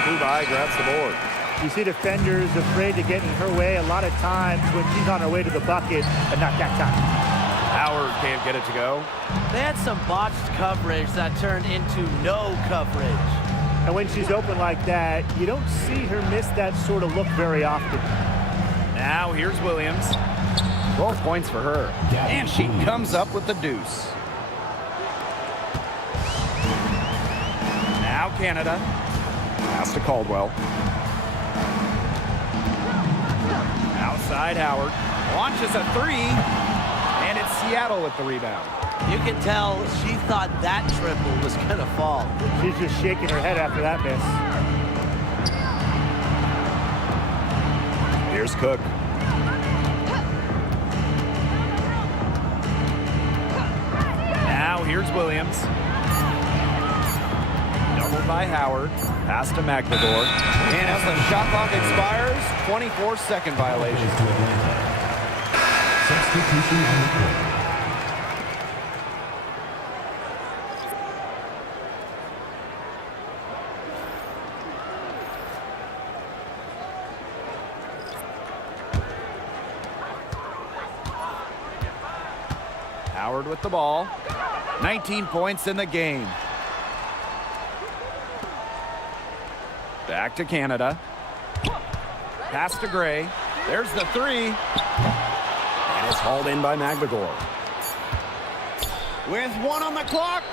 Kubai grabs the board. You see defenders afraid to get in her way a lot of times when she's on her way to the bucket, but not that time. Howard can't get it to go. They had some botched coverage that turned into no coverage. And when she's open like that, you don't see her miss that sort of look very often. Now here's Williams. 12 points for her. And she comes up with the deuce. Now Canada. Pass to Caldwell. Outside Howard. Launches a 3. And it's Seattle with the rebound. You can tell she thought that triple was going to fall. She's just shaking her head after that miss. Here's Cook. Now here's Williams. Doubled by Howard. Pass to Magdagor. And as the shot clock expires, 24-second violation. Substitution on the court. Howard with the ball. 19 points in the game. Back to Canada. Pass to Gray. There's the 3. And it's hauled in by Magdagor. With 1 on the clock.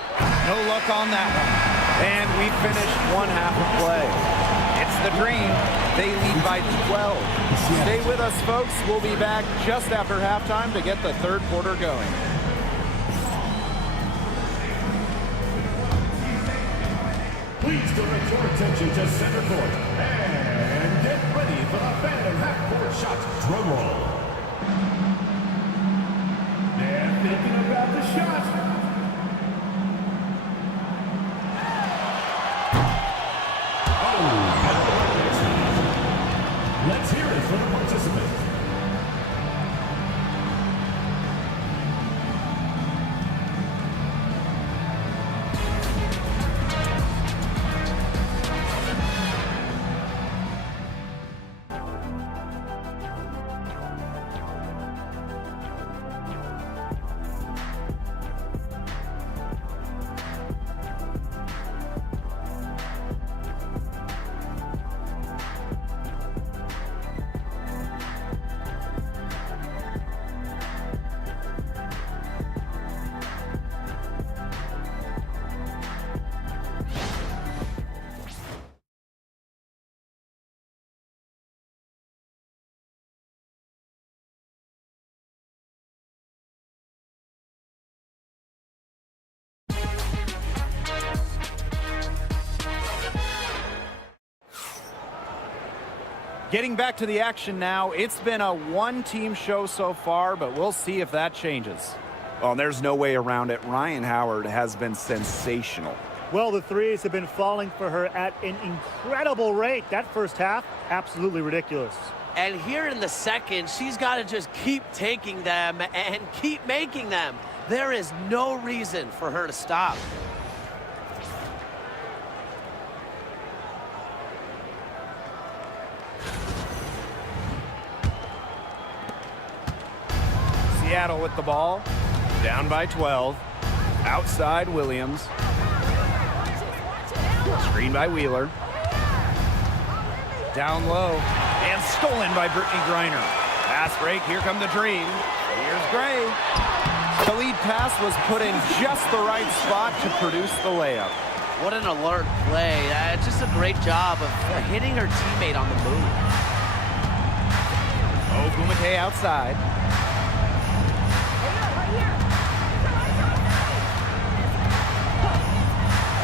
No luck on that one. And we finished 1 half of play. It's the Dream. They lead by 12. Stay with us, folks. We'll be back just after halftime to get the third quarter going. Please direct your attention to center court and get ready for the Phantom half-court shot. Drum roll. They're thinking about the shot. Oh, let's hear it for the participants. Getting back to the action now. It's been a one-team show so far, but we'll see if that changes. Well, there's no way around it. Ryan Howard has been sensational. Well, the threes have been falling for her at an incredible rate. That first half, absolutely ridiculous. And here in the second, she's got to just keep taking them and keep making them. There is no reason for her to stop. Seattle with the ball. Down by 12. Outside Williams. Screen by Wheeler. Down low. And stolen by Brittany Griner. Pass break. Here come the Dream. Here's Gray. The lead pass was put in just the right spot to produce the layup. What an alert play. Just a great job of hitting her teammate on the move. Ogumake outside.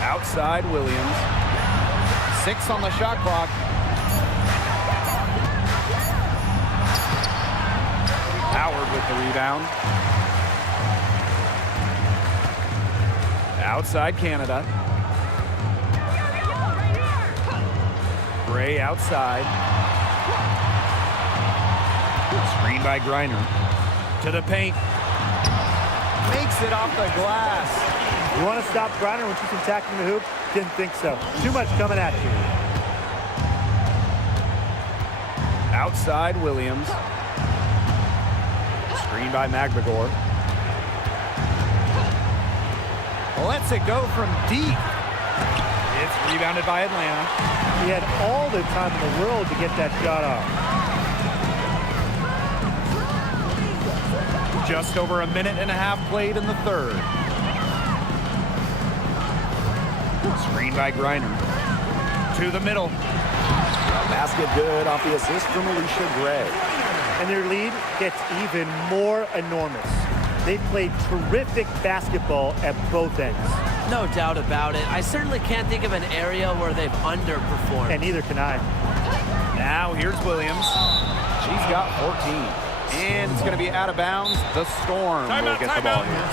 Outside Williams. 6 on the shot clock. Howard with the rebound. Outside Canada. Gray outside. Screen by Griner. To the paint. Makes it off the glass. You want to stop Griner when she's attacking the hoop? Didn't think so. Too much coming at you. Outside Williams. Screen by Magbagor. Lets it go from deep. It's rebounded by Atlanta. He had all the time in the world to get that shot off. Just over a minute and a half played in the third. Screen by Griner. To the middle. Basket good off the assist from Alicia Gray. And their lead gets even more enormous. They played terrific basketball at both ends. No doubt about it. I certainly can't think of an area where they've underperformed. And neither can I. Now here's Williams. She's got 14. And it's going to be out of bounds. The Storm will get the ball here.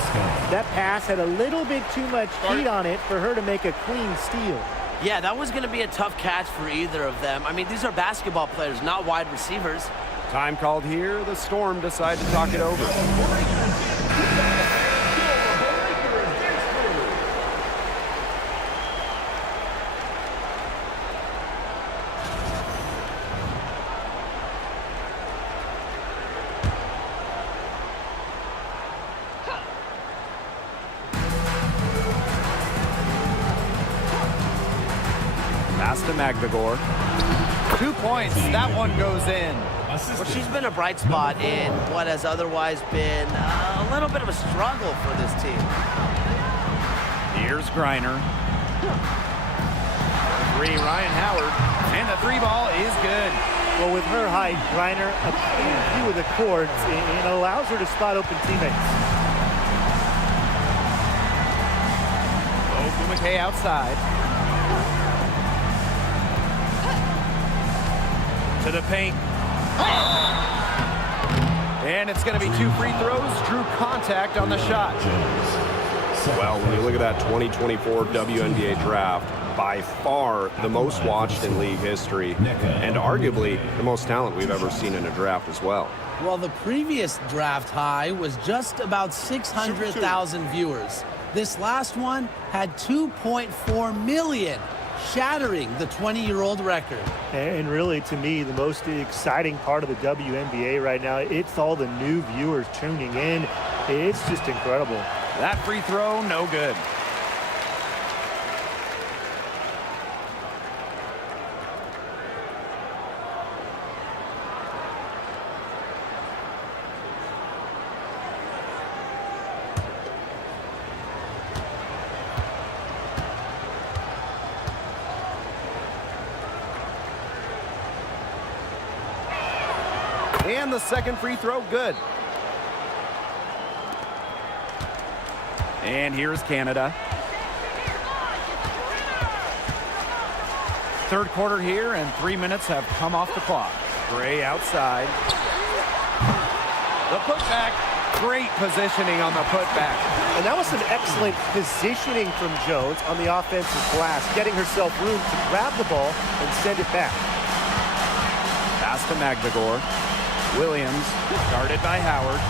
That pass had a little bit too much heat on it for her to make a clean steal. Yeah, that was going to be a tough catch for either of them. I mean, these are basketball players, not wide receivers. Time called here. The Storm decide to talk it over. Pass to Magbagor. 2 points. That one goes in. Well, she's been a bright spot in what has otherwise been a little bit of a struggle for this team. Here's Griner. 3, Ryan Howard. And the 3 ball is good. Well, with her height, Griner, a clear view of the court, it allows her to spot open teammates. Ogumake outside. To the paint. And it's going to be 2 free throws. Drew contact on the shot. Well, when you look at that 2024 WNBA draft, by far the most watched in league history, and arguably the most talent we've ever seen in a draft as well. Well, the previous draft high was just about 600,000 viewers. This last one had 2.4 million, shattering the 20-year-old record. And really, to me, the most exciting part of the WNBA right now, it's all the new viewers tuning in. It's just incredible. That free throw, no good. And the second free throw, good. And here's Canada. Third quarter here, and 3 minutes have come off the clock. Gray outside. The putback. Great positioning on the putback. And that was some excellent positioning from Jones on the offensive glass, getting herself room to grab the ball and send it back. Pass to Magdagor. Williams, guarded by Howard.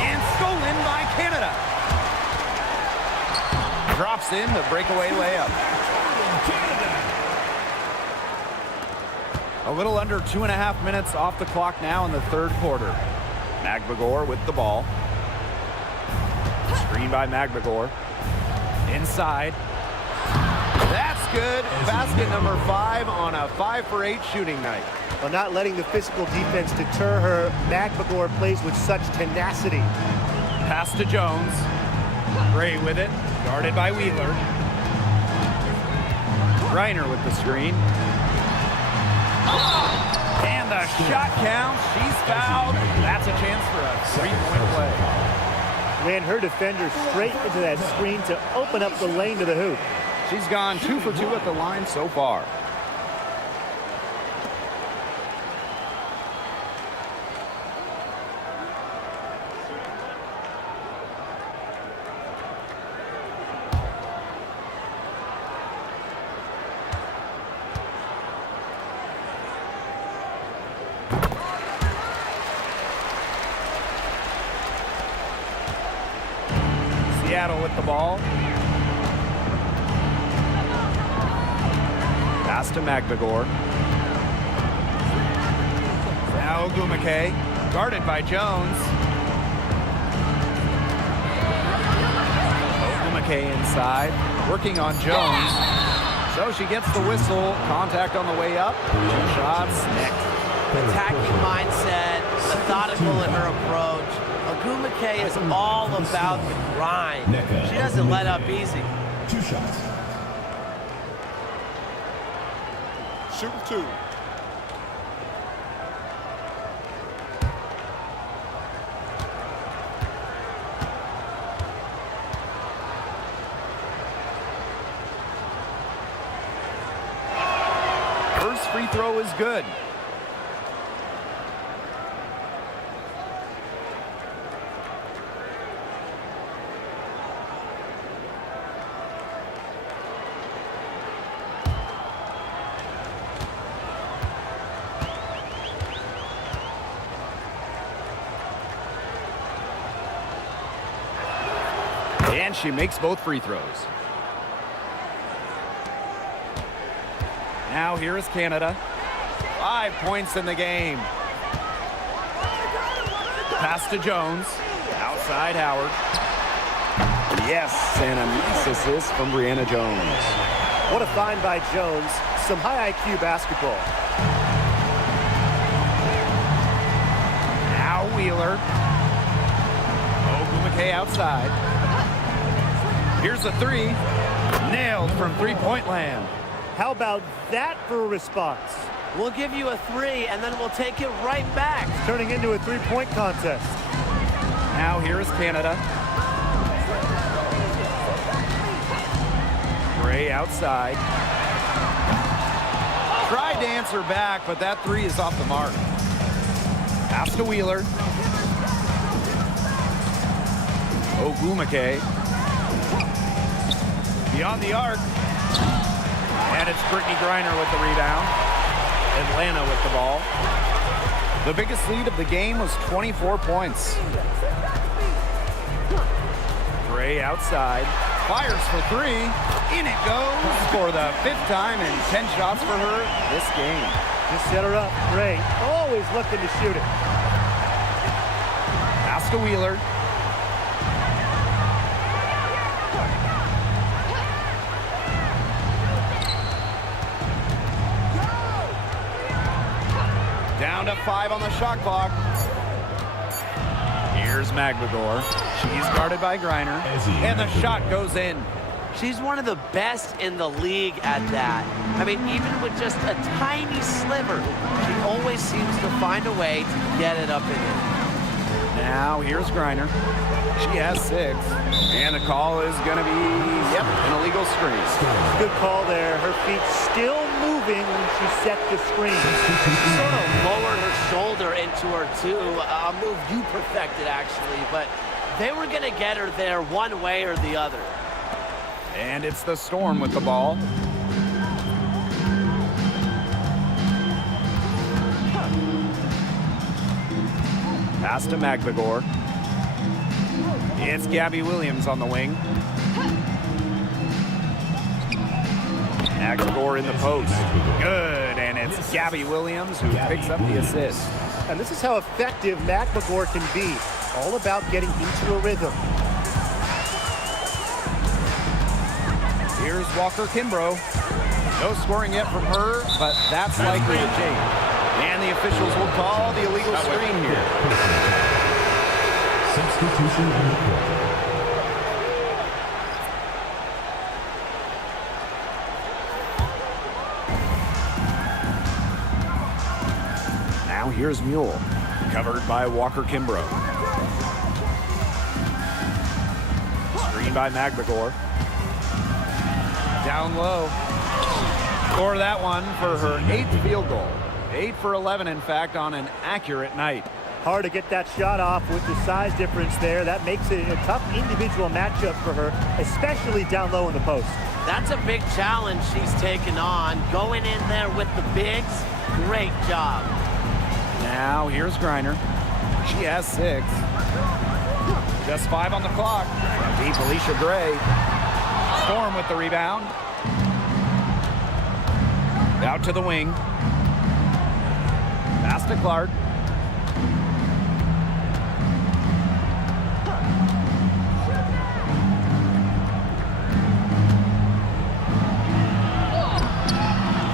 And stolen by Canada. Drops in the breakaway layup. A little under 2.5 minutes off the clock now in the third quarter. Magdagor with the ball. Screen by Magdagor. Inside. That's good. Basket number 5 on a 5 for 8 shooting night. While not letting the physical defense deter her, Magdagor plays with such tenacity. Pass to Jones. Gray with it. Guarded by Wheeler. Reiner with the screen. And the shot counts. She's fouled. That's a chance for a 3-point play. Ran her defender straight into that screen to open up the lane to the hoop. She's gone 2 for 2 at the line so far. Seattle with the ball. Pass to Magdagor. Now Ogumake, guarded by Jones. Ogumake inside, working on Jones. So she gets the whistle. Contact on the way up. 2 shots next. Attacking mindset, methodical in her approach. Ogumake is all about the grind. She doesn't let up easy. 2 shots. Shooting 2. First free throw is good. And she makes both free throws. Now here is Canada. 5 points in the game. Pass to Jones. Outside Howard. Yes, and a nice assist from Brianna Jones. What a find by Jones. Some high IQ basketball. Now Wheeler. Ogumake outside. Here's the 3. Nailed from three-point land. How about that for a response? We'll give you a 3, and then we'll take it right back. Turning into a 3-point contest. Now here is Canada. Gray outside. Tried to answer back, but that 3 is off the mark. Pass to Wheeler. Ogumake. Beyond the arc. And it's Brittany Griner with the rebound. Atlanta with the ball. The biggest lead of the game was 24 points. Gray outside. Fires for 3. In it goes for the 5th time and 10 shots for her this game. Just set her up. Gray, always looking to shoot it. Pass to Wheeler. Down to 5 on the shot clock. Here's Magdagor. She's guarded by Griner. And the shot goes in. She's one of the best in the league at that. I mean, even with just a tiny sliver, she always seems to find a way to get it up and in. Now here's Griner. She has 6. And the call is going to be, an illegal screen. Good call there. Her feet still moving when she set the screen. She sort of lowered her shoulder into her, too. A move you perfected, actually. But they were going to get her there one way or the other. And it's the Storm with the ball. Pass to Magbagor. It's Gabby Williams on the wing. Magbagor in the post. Good, and it's Gabby Williams who picks up the assist. And this is how effective Magbagor can be. All about getting into a rhythm. Here's Walker Kimbrough. No scoring yet from her, but that's likely to change. And the officials will call the illegal screen here. Substitution on the court. Now here's Mule, covered by Walker Kimbrough. Screen by Magbagor. Down low. Score that one for her 8th field goal. 8 for 11, in fact, on an accurate night. Hard to get that shot off with the size difference there. That makes it a tough individual matchup for her, especially down low in the post. That's a big challenge she's taken on. Going in there with the bigs, great job. Now here's Griner. She has 6. Just 5 on the clock. Deep Alicia Gray. Storm with the rebound. Out to the wing. Pass to Clark.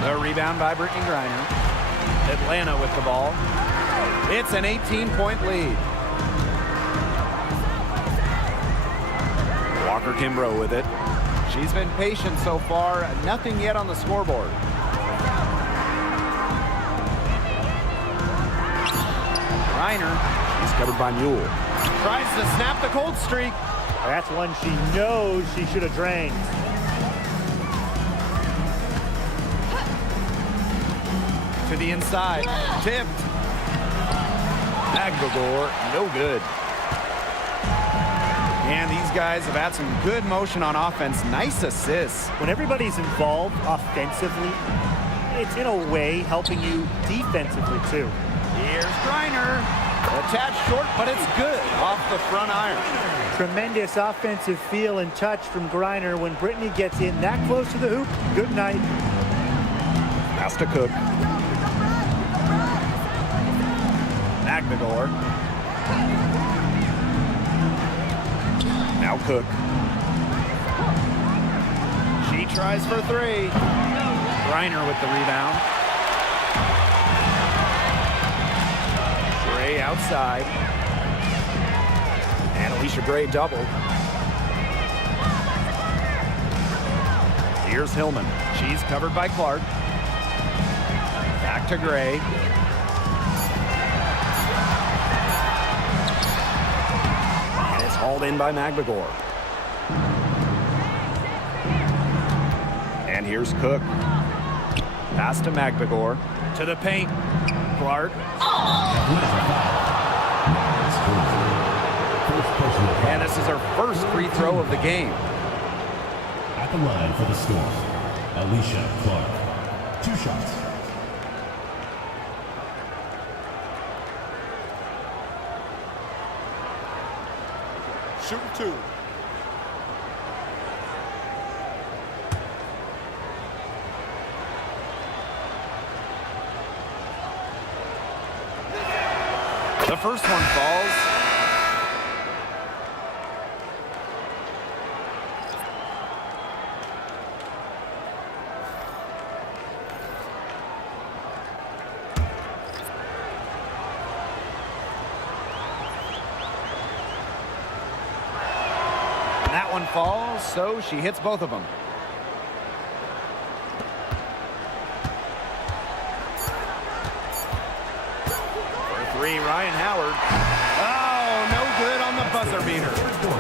The rebound by Brittany Griner. Atlanta with the ball. It's an 18-point lead. Walker Kimbrough with it. She's been patient so far. Nothing yet on the scoreboard. Griner. She's covered by Mule. Tries to snap the cold streak. That's one she knows she should have drained. To the inside. Tipped. Magbagor, no good. And these guys have had some good motion on offense. Nice assists. When everybody's involved offensively, it's in a way helping you defensively too. Here's Griner. Attached short, but it's good off the front iron. Tremendous offensive feel and touch from Griner when Brittany gets in that close to the hoop. Good night. Pass to Cook. Magbagor. Now Cook. She tries for 3. Griner with the rebound. Gray outside. And Alicia Gray doubled. Here's Hillman. She's covered by Clark. Back to Gray. And it's hauled in by Magbagor. And here's Cook. Pass to Magbagor. To the paint. Clark. And this is her first free throw of the game. At the line for the Storm, Alicia Clark. 2 shots. Shooting 2. The first one falls. That one falls, so she hits both of them. For 3, Ryan Howard. Oh, buzzer beater.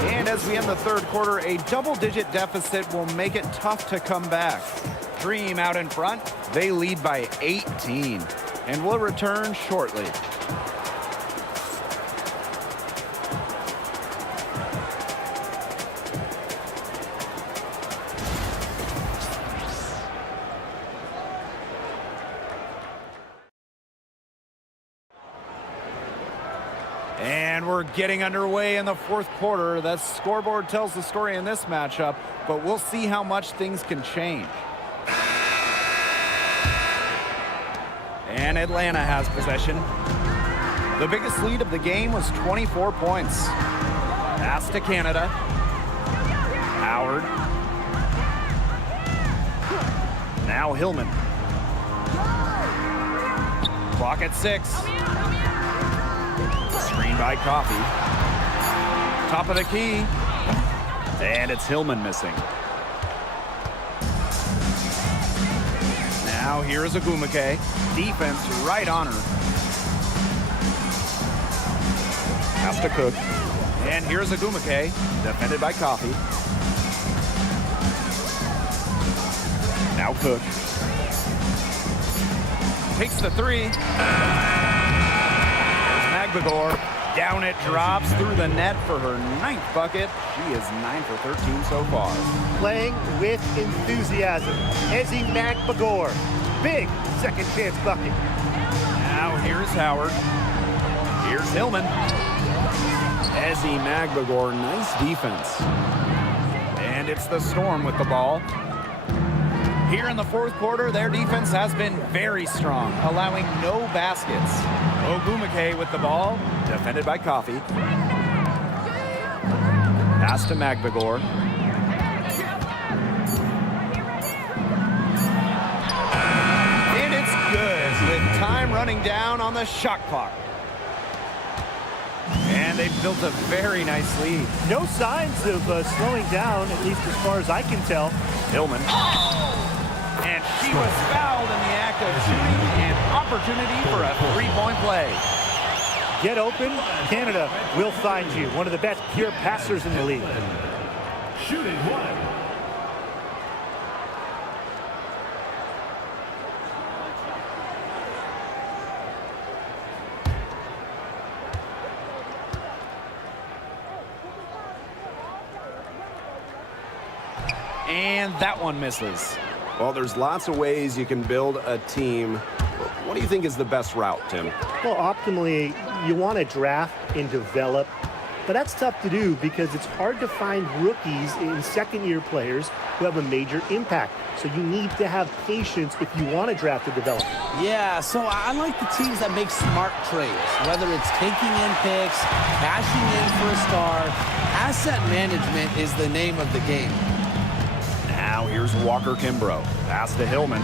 And as we end the third quarter, a double-digit deficit will make it tough to come back. Dream out in front. They lead by 18. And we'll return shortly. And we're getting underway in the fourth quarter. The scoreboard tells the story in this matchup, but we'll see how much things can change. And Atlanta has possession. The biggest lead of the game was 24 points. Pass to Canada. Howard. Now Hillman. Clock at 6. Screen by Coffey. Top of the key. And it's Hillman missing. Now here's Agumake. Defense right on her. Pass to Cook. And here's Agumake. Defended by Coffey. Now Cook. Takes the 3. Magbagor. Down it drops through the net for her 9th bucket. She is 9 for 13 so far. Playing with enthusiasm. Ezzy Magbagor. Big second chance bucket. Now here's Howard. Here's Hillman. Ezzy Magbagor, nice defense. And it's the Storm with the ball. Here in the fourth quarter, their defense has been very strong, allowing no baskets. Ogumake with the ball, defended by Coffey. Pass to Magbagor. And it's good, with time running down on the shot clock. And they've built a very nice lead. No signs of slowing down, at least as far as I can tell. Hillman. And she was fouled in the act of shooting, an opportunity for a three-point play. Get open, Canada will find you. One of the best pure passers in the league. Shooting 1. And that one misses. Well, there's lots of ways you can build a team. What do you think is the best route, Tim? Well, optimally, you want to draft and develop, but that's tough to do because it's hard to find rookies and second-year players who have a major impact. So you need to have patience if you want to draft and develop. Yeah, so I like the teams that make smart trades, whether it's taking in picks, cashing in for a star. Asset management is the name of the game. Now here's Walker Kimbrough. Pass to Hillman.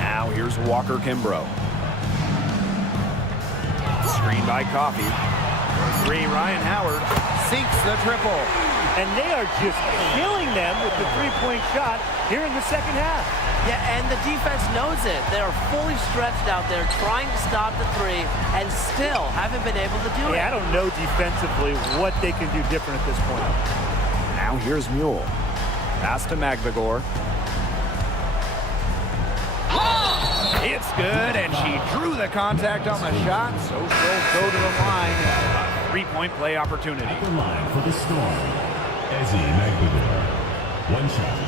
Now here's Walker Kimbrough. Screen by Coffey. 3, Ryan Howard sinks the triple. And they are just killing them with the three-point shot here in the second half. Yeah, and the defense knows it. They're fully stretched out there trying to stop the 3 and still haven't been able to do it. I don't know defensively what they can do different at this point. Now here's Mule. Pass to Magbagor. It's good, and she drew the contact on the shot, so she'll go to the line. A three-point play opportunity. At the line for the Storm, Ezzy Magbagor. 1 shot.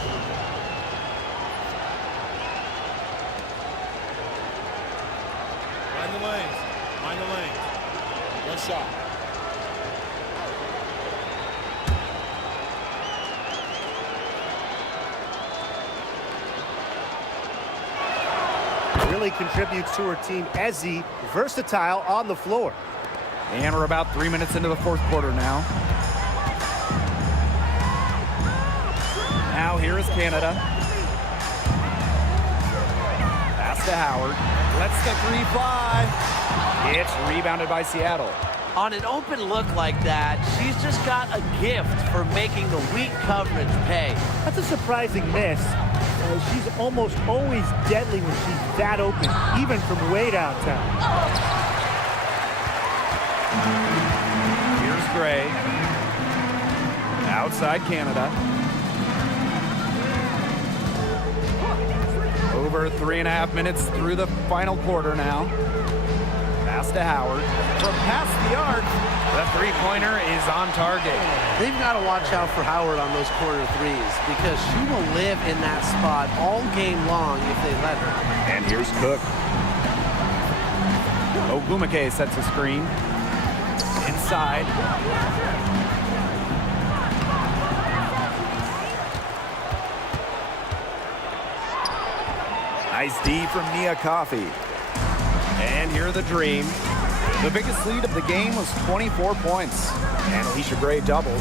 Mind the lanes. Mind the lanes. 1 shot. Really contributes to her team. Ezzy, versatile on the floor. And we're about 3 minutes into the fourth quarter now. Now here is Canada. Pass to Howard. Lets the 3 fly. It's rebounded by Seattle. On an open look like that, she's just got a gift for making the weak coverage pay. That's a surprising miss. She's almost always deadly when she's that open, even from way downtown. Here's Gray. Outside Canada. Over 3.5 minutes through the final quarter now. Pass to Howard. From past the arc, the three-pointer is on target. They've got to watch out for Howard on those corner threes because she will live in that spot all game long if they let her. And here's Cook. Ogumake sets a screen. Inside. Nice D from Nia Coffey. And here the Dream. The biggest lead of the game was 24 points. And Alicia Gray doubled.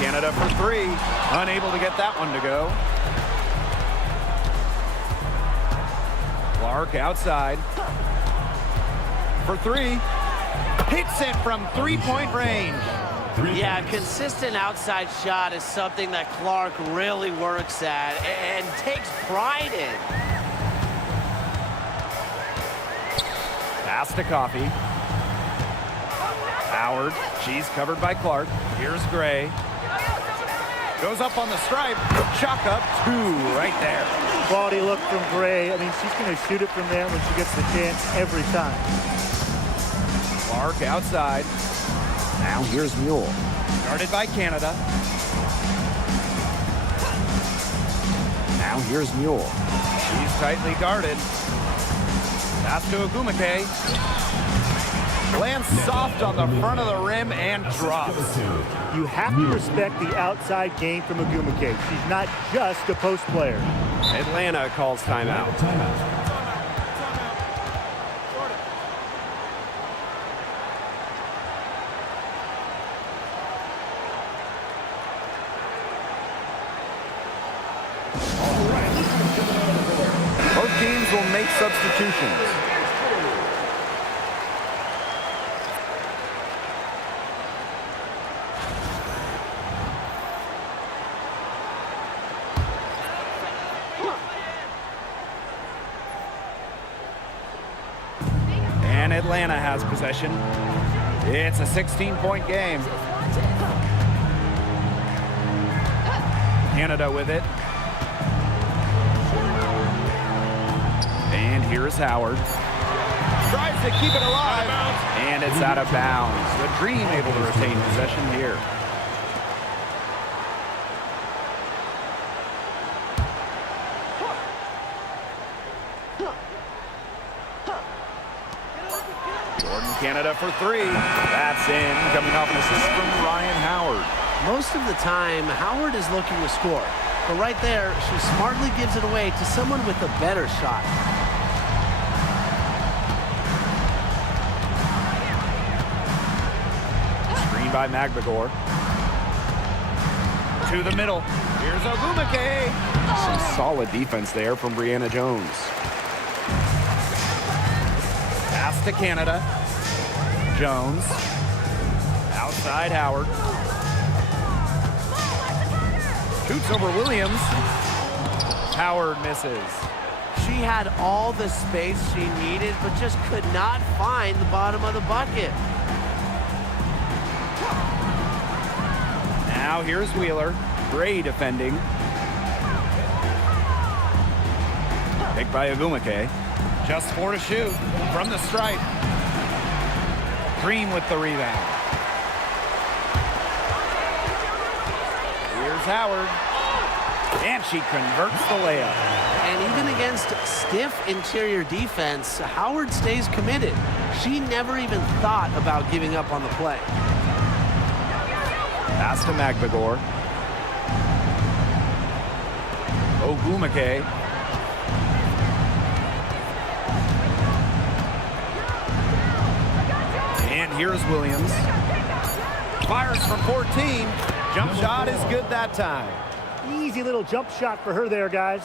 Canada for three. Unable to get that one to go. Clark outside. For three. Hits it from three-point range. Yeah, a consistent outside shot is something that Clark really works at and takes pride in. Pass to Coffey. Howard. She's covered by Clark. Here's Gray. Goes up on the stripe. Chalk up two right there. Quality look from Gray. I mean, she's going to shoot it from there when she gets the chance every time. Clark outside. Now here's Mule. Guarded by Canada. Now here's Mule. She's tightly guarded. Pass to Ogumake. Lands soft on the front of the rim and drops. You have to respect the outside game from Ogumake. She's not just a post player. Atlanta calls timeout. Both teams will make substitutions. And Atlanta has possession. It's a 16-point game. Canada with it. And here's Howard. Tries to keep it alive. And it's out of bounds. The Dream able to retain possession here. Jordan Canada for three. That's in. Coming off an assist from Ryan Howard. Most of the time, Howard is looking to score. But right there, she smartly gives it away to someone with a better shot. Screen by Magbagor. To the middle. Here's Ogumake. Some solid defense there from Brianna Jones. Pass to Canada. Jones. Outside Howard. Shoots over Williams. Howard misses. She had all the space she needed, but just could not find the bottom of the bucket. Now here's Wheeler. Gray defending. Picked by Ogumake. Just 4 to shoot from the stripe. Dream with the rebound. Here's Howard. And she converts the layup. And even against stiff interior defense, Howard stays committed. She never even thought about giving up on the play. Pass to Magbagor. Ogumake. And here's Williams. Fires from 14. Jump shot is good that time. Easy little jump shot for her there, guys.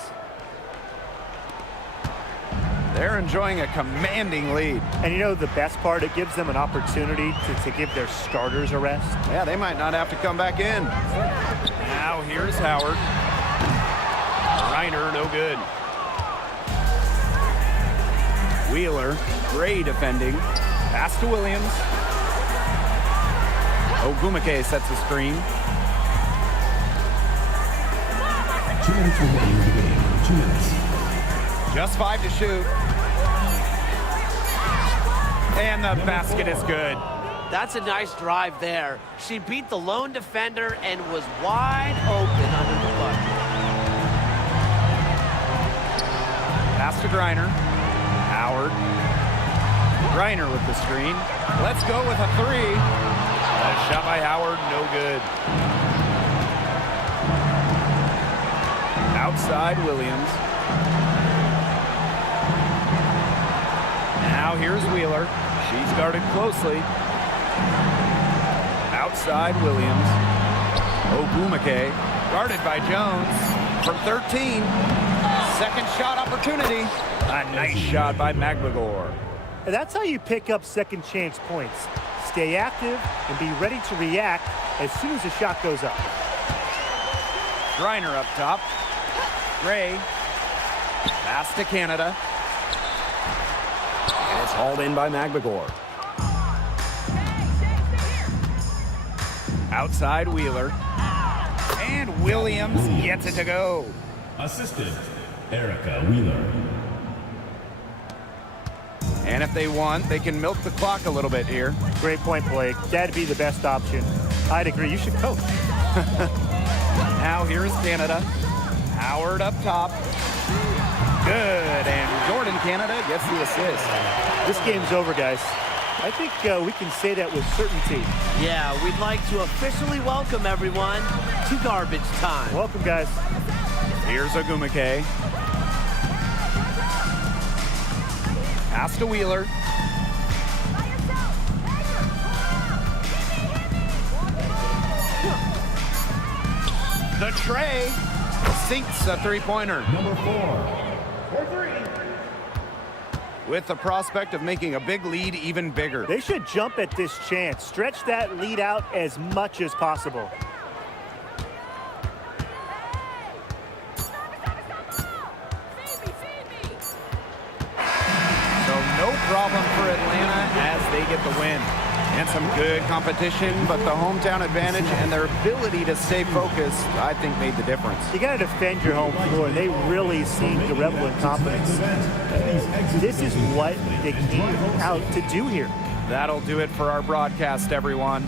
They're enjoying a commanding lead. And you know the best part? It gives them an opportunity to give their starters a rest. Yeah, they might not have to come back in. Now here's Howard. Reiner, no good. Wheeler, Gray defending. Pass to Williams. Ogumake sets the screen. 2 minutes remaining in the game. 2 minutes. Just 5 to shoot. And the basket is good. That's a nice drive there. She beat the lone defender and was wide open under the bucket. Pass to Griner. Howard. Griner with the screen. Let's go with a 3. A shot by Howard, no good. Outside Williams. Now here's Wheeler. She's guarded closely. Outside Williams. Ogumake, guarded by Jones from 13. Second shot opportunity. A nice shot by Magbagor. And that's how you pick up second chance points. Stay active and be ready to react as soon as the shot goes up. Griner up top. Gray. Pass to Canada. And it's hauled in by Magbagor. Outside Wheeler. And Williams gets it to go. Assistant, Erica Wheeler. And if they want, they can milk the clock a little bit here. Great point, Blake. That'd be the best option. I'd agree. You should coach. Now here's Canada. Howard up top. Good. And Jordan Canada gets the assist. This game's over, guys. I think we can say that with certainty. Yeah, we'd like to officially welcome everyone to garbage time. Welcome, guys. Here's Ogumake. Pass to Wheeler. The tray sinks a three-pointer. Number 4. With the prospect of making a big lead even bigger. They should jump at this chance. Stretch that lead out as much as possible. So no problem for Atlanta as they get the win. And some good competition, but the hometown advantage and their ability to stay focused, I think, made the difference. You got to defend your home floor. They really seem to revel in confidence. This is what they came out to do here. That'll do it for our broadcast, everyone.